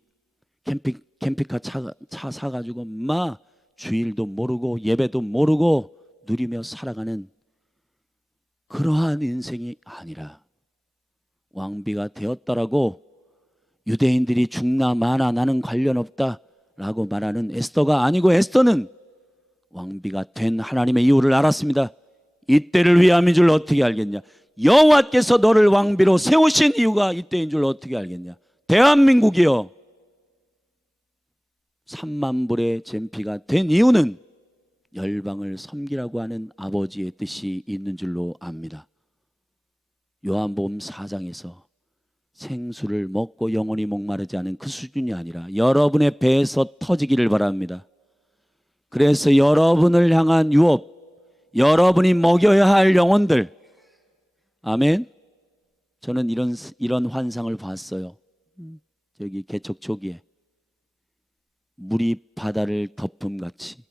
캠핑카 차 사가지고 주일도 모르고 예배도 모르고 누리며 살아가는 그러한 인생이 아니라 왕비가 되었다라고 유대인들이 죽나 마나 나는 관련 없다라고 말하는 에스더가 아니고, 에스더는 왕비가 된 하나님의 이유를 알았습니다. 이때를 위함인 줄 어떻게 알겠냐? 여호와께서 너를 왕비로 세우신 이유가 이때인 줄 어떻게 알겠냐? 대한민국이요 3만 불의 잼피가 된 이유는 열방을 섬기라고 하는 아버지의 뜻이 있는 줄로 압니다. 요한복음 4장에서 생수를 먹고 영원히 목마르지 않은 그 수준이 아니라 여러분의 배에서 터지기를 바랍니다. 그래서 여러분을 향한 유업, 여러분이 먹여야 할 영혼들, 아멘. 저는 이런 환상을 봤어요. 저기 개척 초기에 물이 바다를 덮음같이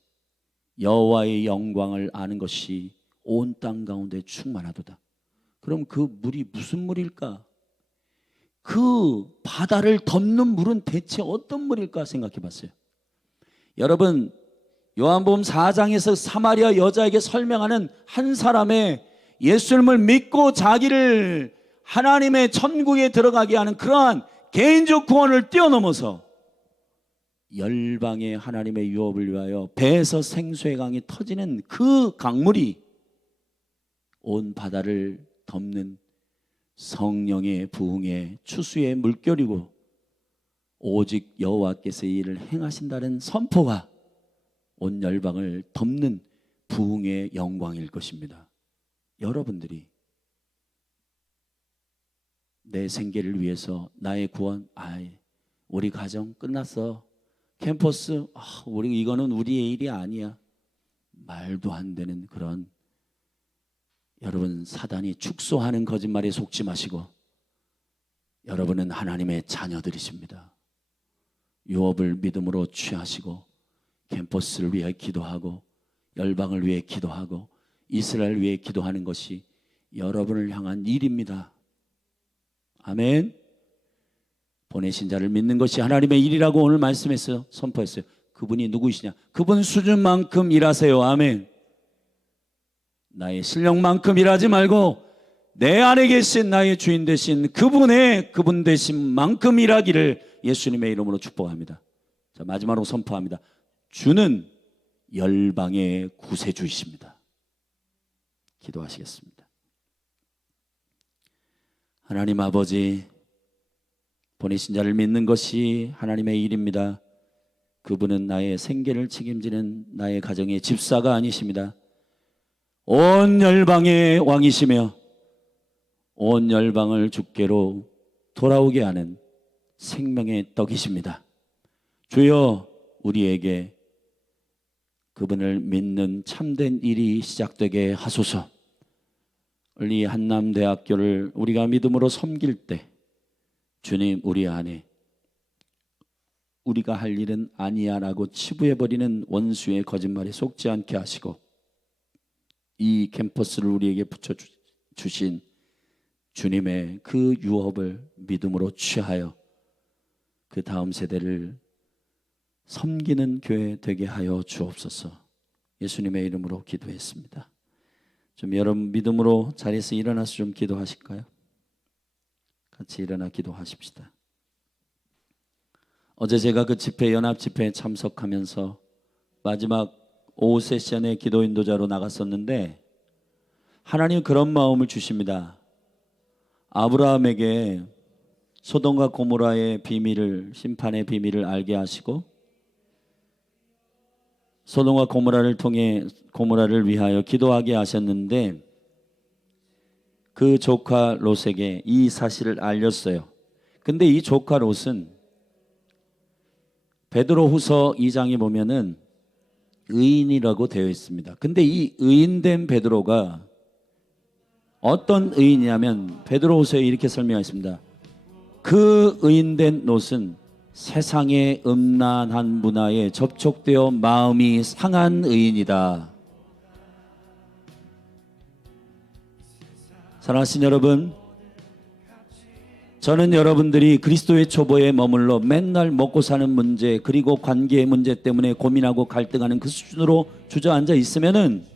여호와의 영광을 아는 것이 온 땅 가운데 충만하도다. 그럼 그 물이 무슨 물일까? 그 바다를 덮는 물은 대체 어떤 물일까 생각해 봤어요. 여러분, 요한복음 4장에서 사마리아 여자에게 설명하는 한 사람의 예수님을 믿고 자기를 하나님의 천국에 들어가게 하는 그러한 개인적 구원을 뛰어넘어서 열방의 하나님의 유업을 위하여 배에서 생수의 강이 터지는 그 강물이 온 바다를 덮는 성령의 부흥의 추수의 물결이고 오직 여호와께서 이 일을 행하신다는 선포가 온 열방을 덮는 부흥의 영광일 것입니다. 여러분들이 내 생계를 위해서 나의 구원, 우리 가정 끝났어. 캠퍼스, 우리 이거는 우리의 일이 아니야. 말도 안 되는 그런, 여러분, 사단이 축소하는 거짓말에 속지 마시고, 여러분은 하나님의 자녀들이십니다. 유업을 믿음으로 취하시고 캠퍼스를 위해 기도하고 열방을 위해 기도하고 이스라엘 위해 기도하는 것이 여러분을 향한 일입니다. 아멘. 보내신 자를 믿는 것이 하나님의 일이라고 오늘 말씀했어요. 선포했어요. 그분이 누구이시냐? 그분 수준만큼 일하세요. 아멘. 나의 실력만큼 일하지 말고 내 안에 계신 나의 주인 되신 그분 되신 만큼 일하기를 예수님의 이름으로 축복합니다. 자, 마지막으로 선포합니다. 주는 열방의 구세주이십니다. 기도하시겠습니다. 하나님 아버지, 보내신 자를 믿는 것이 하나님의 일입니다. 그분은 나의 생계를 책임지는 나의 가정의 집사가 아니십니다. 온 열방의 왕이시며 온 열방을 주께로 돌아오게 하는 생명의 떡이십니다. 주여, 우리에게 그분을 믿는 참된 일이 시작되게 하소서. 이 한남대학교를 우리가 믿음으로 섬길 때 주님, 우리 안에 우리가 할 일은 아니야 라고 치부해버리는 원수의 거짓말에 속지 않게 하시고, 이 캠퍼스를 우리에게 붙여주신 주님의 그 유업을 믿음으로 취하여 그 다음 세대를 섬기는 교회 되게 하여 주옵소서. 예수님의 이름으로 기도했습니다. 좀 여러분 믿음으로 자리에서 일어나서 좀 기도하실까요? 같이 일어나 기도하십시다. 어제 제가 그 집회, 연합 집회에 참석하면서 마지막 오후 세션의 기도 인도자로 나갔었는데, 하나님 그런 마음을 주십니다. 아브라함에게 소돔과 고모라의 비밀을, 심판의 비밀을 알게 하시고, 소돔과 고모라를 통해 고모라를 위하여 기도하게 하셨는데, 그 조카 롯에게 이 사실을 알렸어요. 근데 이 조카 롯은 베드로후서 2장에 보면은 의인이라고 되어 있습니다. 근데 이 의인된 베드로가 어떤 의인이냐면, 베드로후서에 이렇게 설명했습니다. 그 의인된 롯은 세상의 음란한 문화에 접촉되어 마음이 상한 의인이다. 사랑하신 여러분, 저는 여러분들이 그리스도의 초보에 머물러 맨날 먹고 사는 문제, 그리고 관계의 문제 때문에 고민하고 갈등하는 그 수준으로 주저앉아 있으면은,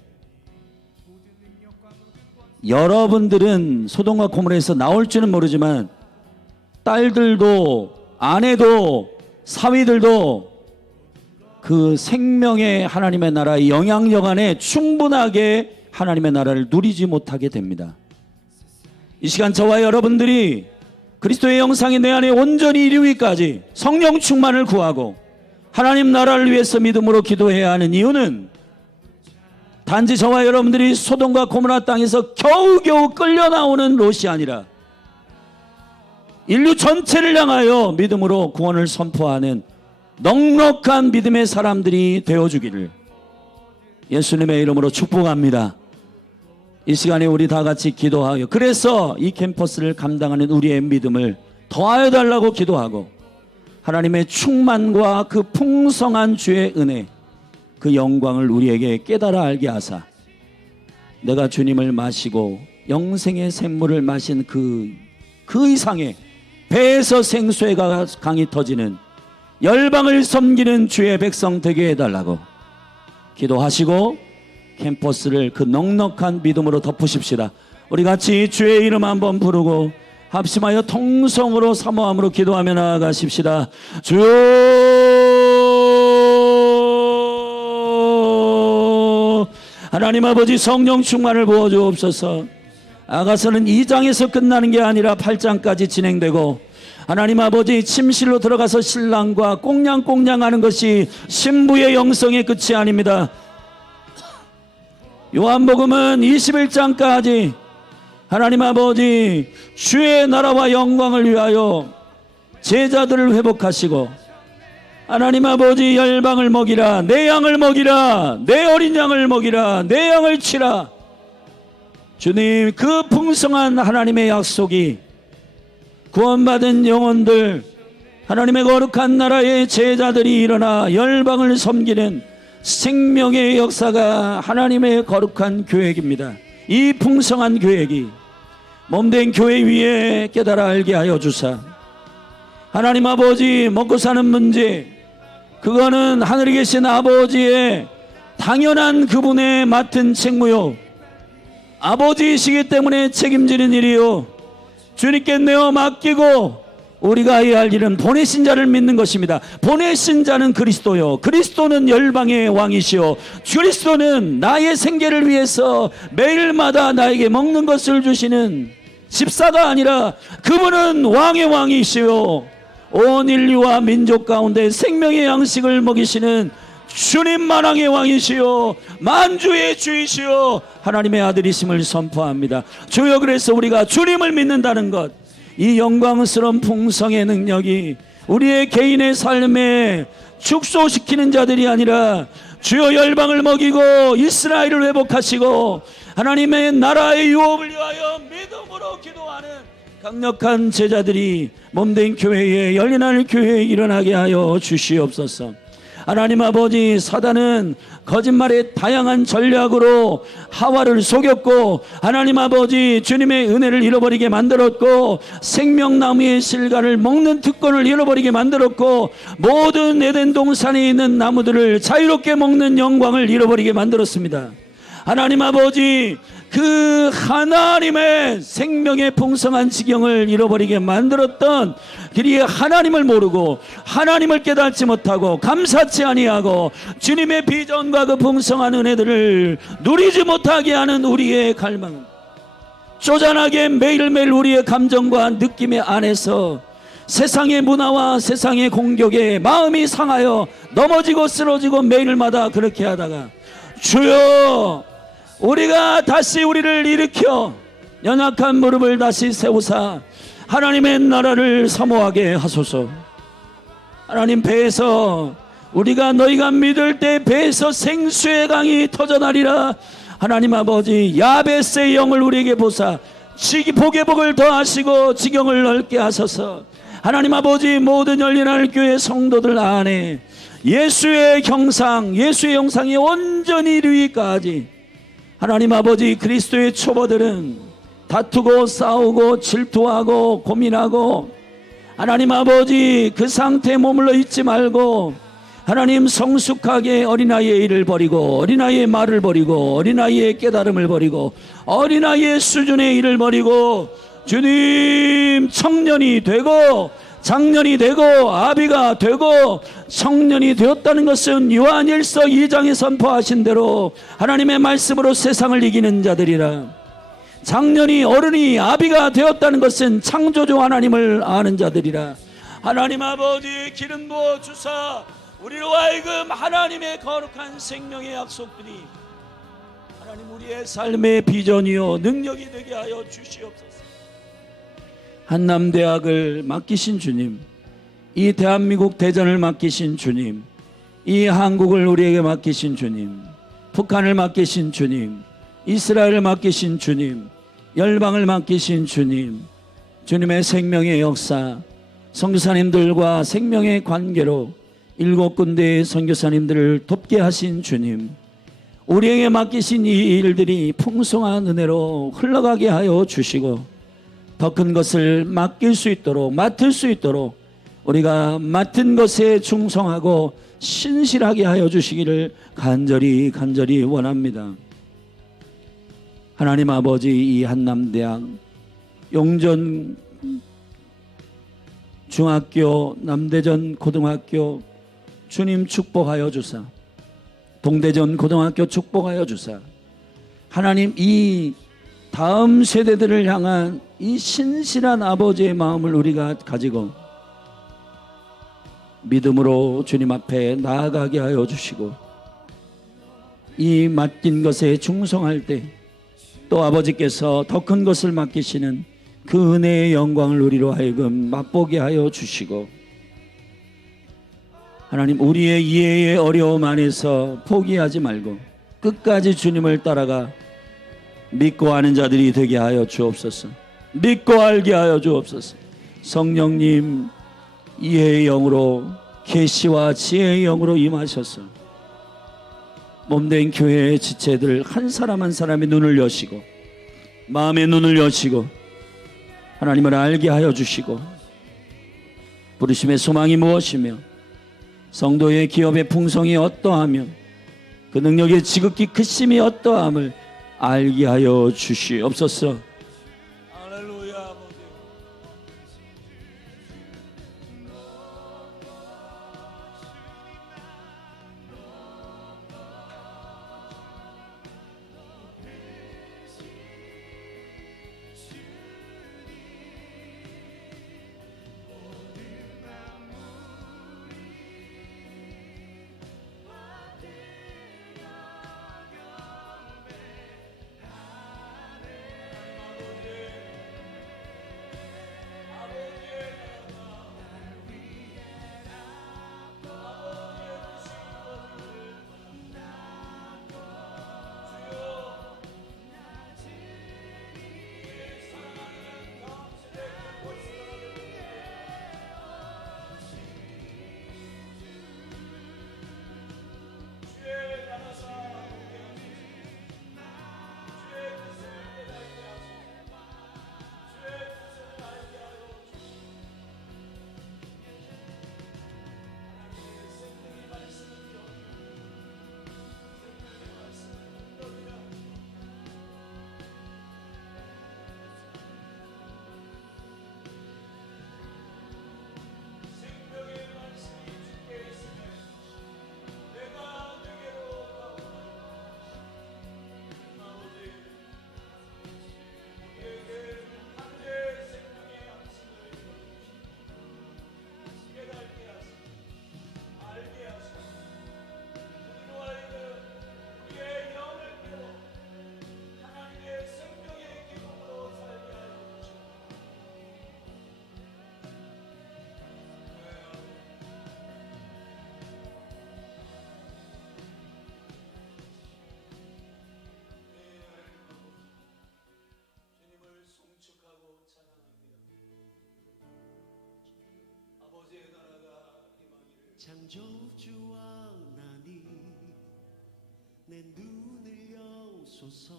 여러분들은 소돔과 고모라에서 나올 줄은 모르지만 딸들도 아내도 사위들도 그 생명의 하나님의 나라의 영향력 안에 충분하게 하나님의 나라를 누리지 못하게 됩니다. 이 시간 저와 여러분들이 그리스도의 영상이 내 안에 온전히 이루기까지 성령 충만을 구하고 하나님 나라를 위해서 믿음으로 기도해야 하는 이유는, 단지 저와 여러분들이 소돔과 고모라 땅에서 겨우겨우 끌려 나오는 롯이 아니라 인류 전체를 향하여 믿음으로 구원을 선포하는 넉넉한 믿음의 사람들이 되어주기를 예수님의 이름으로 축복합니다. 이 시간에 우리 다 같이 기도하여, 그래서 이 캠퍼스를 감당하는 우리의 믿음을 더하여 달라고 기도하고, 하나님의 충만과 그 풍성한 주의 은혜, 그 영광을 우리에게 깨달아 알게 하사, 내가 주님을 마시고 영생의 샘물을 마신 그 이상의 배에서 생수가 강이 터지는 열방을 섬기는 주의 백성 되게 해달라고 기도하시고, 캠퍼스를 그 넉넉한 믿음으로 덮으십시다. 우리 같이 주의 이름 한번 부르고 합심하여 통성으로 사모함으로 기도하며 나아가십시다. 주여, 하나님 아버지, 성령 충만을 부어주옵소서. 아가서는 2장에서 끝나는 게 아니라 8장까지 진행되고, 하나님 아버지, 침실로 들어가서 신랑과 꽁냥꽁냥하는 것이 신부의 영성의 끝이 아닙니다. 요한복음은 21장까지 하나님 아버지, 주의 나라와 영광을 위하여 제자들을 회복하시고, 하나님 아버지, 열방을 먹이라, 내 양을 먹이라, 내 어린 양을 먹이라, 내 양을 치라. 주님, 그 풍성한 하나님의 약속이 구원받은 영혼들, 하나님의 거룩한 나라의 제자들이 일어나 열방을 섬기는 생명의 역사가 하나님의 거룩한 계획입니다. 이 풍성한 계획이 몸된 교회 위에 깨달아 알게 하여 주사, 하나님 아버지, 먹고 사는 문제, 그거는 하늘에 계신 아버지의 당연한 그분의 맡은 책무요, 아버지이시기 때문에 책임지는 일이요, 주님께 내어 맡기고 우리가 해야 할 일은 보내신 자를 믿는 것입니다. 보내신 자는 그리스도요, 그리스도는 열방의 왕이시요, 그리스도는 나의 생계를 위해서 매일마다 나에게 먹는 것을 주시는 집사가 아니라 그분은 왕의 왕이시요, 온 인류와 민족 가운데 생명의 양식을 먹이시는 주님 만왕의 왕이시요, 만주의 주이시요, 하나님의 아들이심을 선포합니다. 주여, 그래서 우리가 주님을 믿는다는 것, 이 영광스러운 풍성의 능력이 우리의 개인의 삶에 축소시키는 자들이 아니라 주여 열방을 먹이고 이스라엘을 회복하시고 하나님의 나라의 유업을 위하여 믿음으로 기도하는 강력한 제자들이 몸된 교회에, 열린 하늘 교회에 일어나게 하여 주시옵소서. 하나님 아버지, 사단은 거짓말의 다양한 전략으로 하와를 속였고, 하나님 아버지, 주님의 은혜를 잃어버리게 만들었고, 생명나무의 실과를 먹는 특권을 잃어버리게 만들었고, 모든 에덴 동산에 있는 나무들을 자유롭게 먹는 영광을 잃어버리게 만들었습니다. 하나님 아버지, 그 하나님의 생명의 풍성한 지경을 잃어버리게 만들었던 그리에 하나님을 모르고 하나님을 깨닫지 못하고 감사치 아니하고 주님의 비전과 그 풍성한 은혜들을 누리지 못하게 하는 우리의 갈망은 쪼잔하게 매일매일 우리의 감정과 느낌의 안에서 세상의 문화와 세상의 공격에 마음이 상하여 넘어지고 쓰러지고 매일마다 그렇게 하다가, 주여, 우리가 다시 우리를 일으켜 연약한 무릎을 다시 세우사 하나님의 나라를 사모하게 하소서. 하나님, 배에서 우리가 너희가 믿을 때 배에서 생수의 강이 터져나리라. 하나님 아버지, 야베스의 영을 우리에게 보사 복의 복을 더하시고 지경을 넓게 하소서. 하나님 아버지, 모든 열린 하늘 교회 성도들 안에 예수의 형상이 온전히 이루기까지 하나님 아버지, 그리스도의 초보들은 다투고 싸우고 질투하고 고민하고 하나님 아버지, 그 상태에 머물러 있지 말고 하나님, 성숙하게 어린아이의 일을 버리고 어린아이의 말을 버리고 어린아이의 깨달음을 버리고 어린아이의 수준의 일을 버리고 주님, 청년이 되고 장년이 되고 아비가 되고 청년이 되었다는 것은 요한일서 2장에 선포하신 대로 하나님의 말씀으로 세상을 이기는 자들이라. 장년이 어른이 아비가 되었다는 것은 창조주 하나님을 아는 자들이라. 하나님 아버지, 기름 부어 주사 우리로 하여금 하나님의 거룩한 생명의 약속들이 하나님 우리의 삶의 비전이요 능력이 되게 하여 주시옵소서. 한남대학을 맡기신 주님, 이 대한민국 대전을 맡기신 주님, 이 한국을 우리에게 맡기신 주님, 북한을 맡기신 주님, 이스라엘을 맡기신 주님, 열방을 맡기신 주님, 주님의 생명의 역사, 선교사님들과 생명의 관계로 7군데의 선교사님들을 돕게 하신 주님, 우리에게 맡기신 이 일들이 풍성한 은혜로 흘러가게 하여 주시고 더 큰 것을 맡을 수 있도록 우리가 맡은 것에 충성하고 신실하게 하여 주시기를 간절히 원합니다. 하나님 아버지, 이 한남대학 용전 중학교, 남대전 고등학교 주님 축복하여 주사, 동대전 고등학교 축복하여 주사, 하나님, 이 다음 세대들을 향한 이 신실한 아버지의 마음을 우리가 가지고 믿음으로 주님 앞에 나아가게 하여 주시고 이 맡긴 것에 충성할 때 또 아버지께서 더 큰 것을 맡기시는 그 은혜의 영광을 우리로 하여금 맛보게 하여 주시고, 하나님 우리의 이해의 어려움 안에서 포기하지 말고 끝까지 주님을 따라가 믿고 아는 자들이 되게 하여 주옵소서. 믿고 알게 하여 주옵소서. 성령님 이해의 영으로, 계시와 지혜의 영으로 임하셔서 몸된 교회의 지체들 한 사람 한 사람의 눈을 여시고 마음의 눈을 여시고 하나님을 알게 하여 주시고, 부르심의 소망이 무엇이며 성도의 기업의 풍성이 어떠하며 그 능력의 지극히 크심이 어떠함을 알게 하여 주시옵소서. 할렐루야. 아버지. 창조주와 하나님 내 눈을 여소서.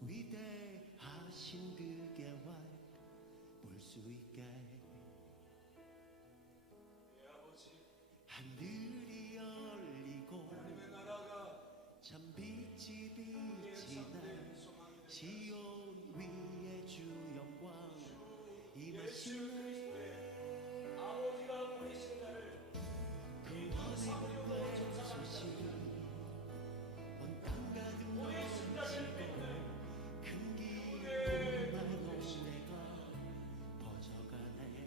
위대하신 그 계획 볼 수 있게 하늘이 열리고 참 빛이 비치네. 시온 위에 주 영광 임하시네. 큰 기쁨의 노래가 퍼져가네.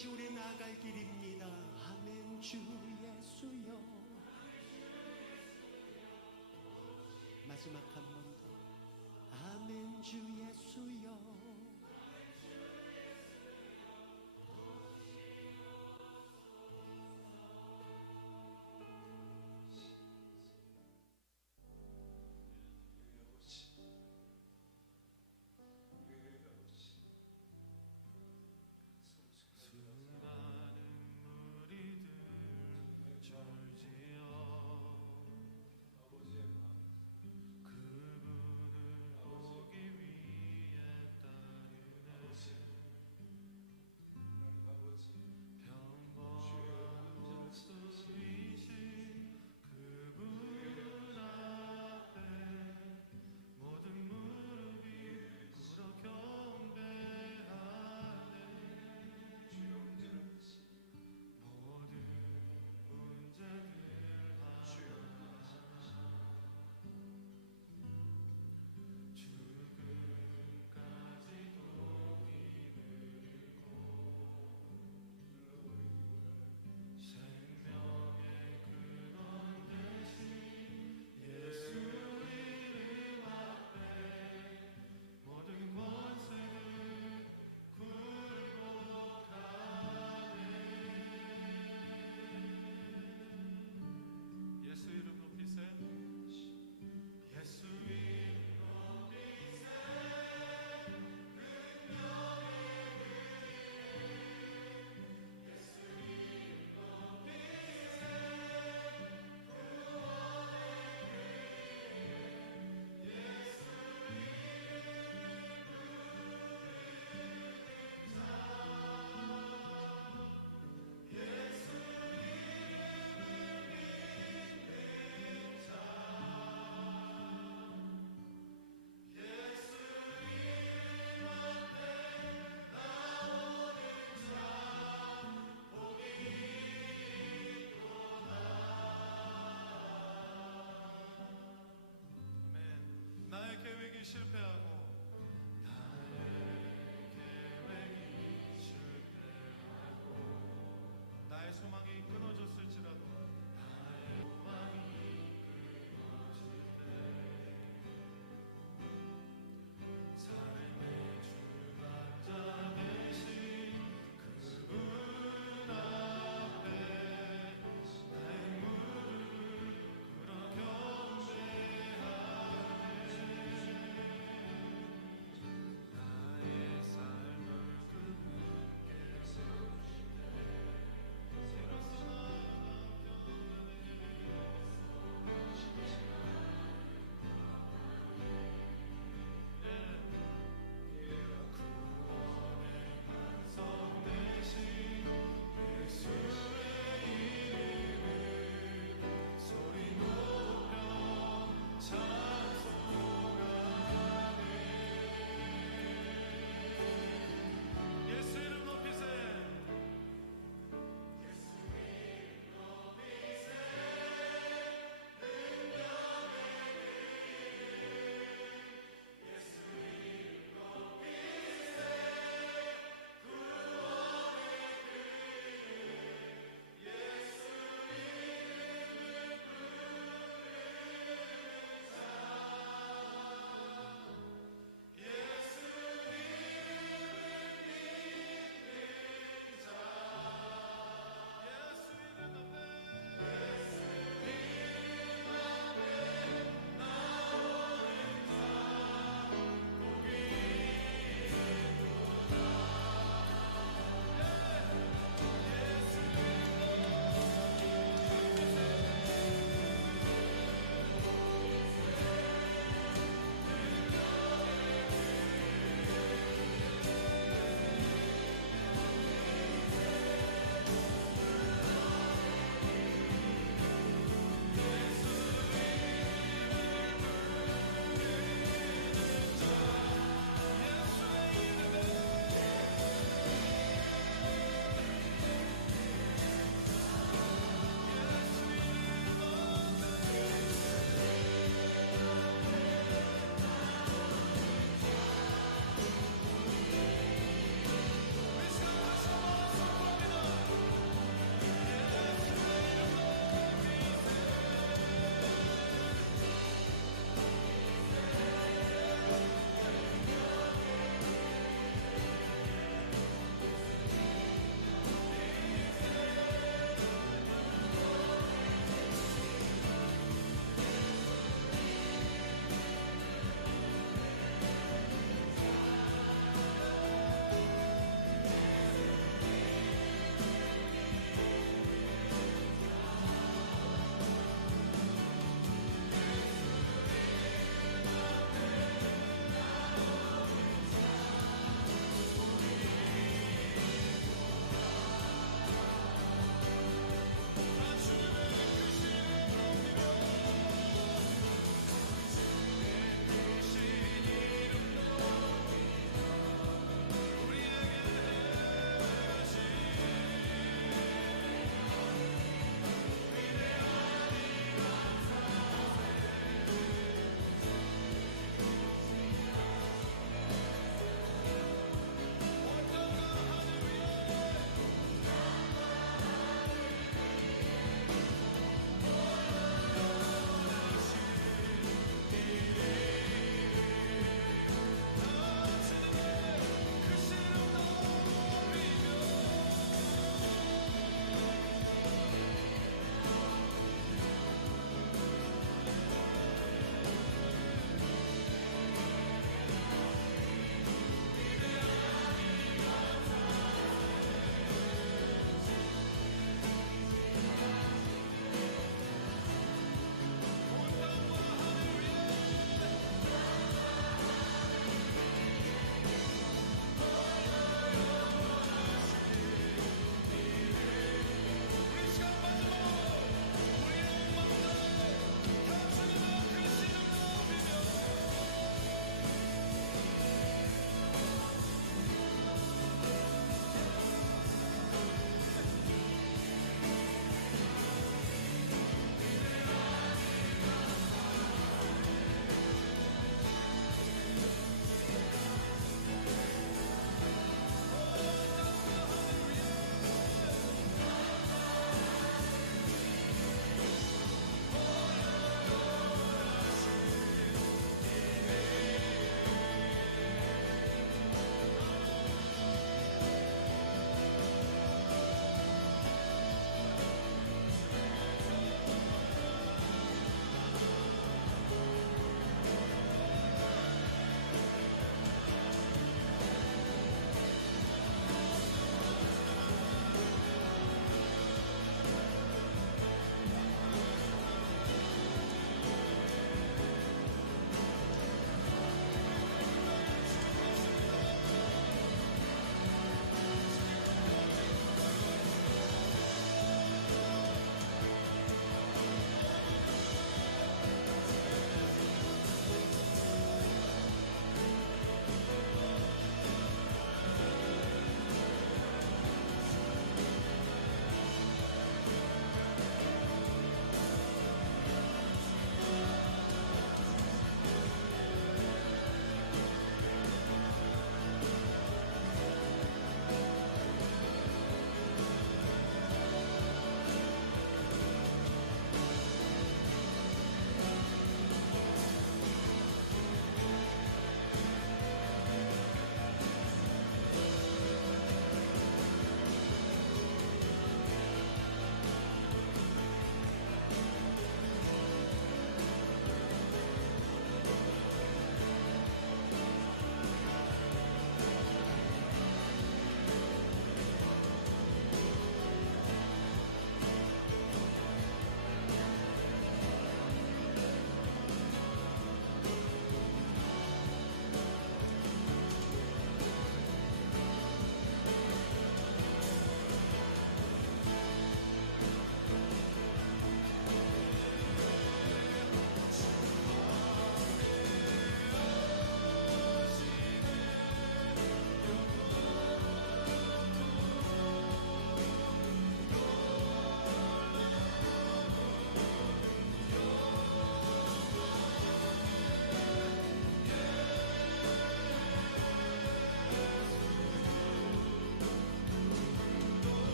이것이 우리 나갈 길입니다. 아멘. 주 예수여. 마지막 한 번 더. 아멘. 주 예수여. 수많은 무리들 절지어 그분을 보기 위해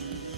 주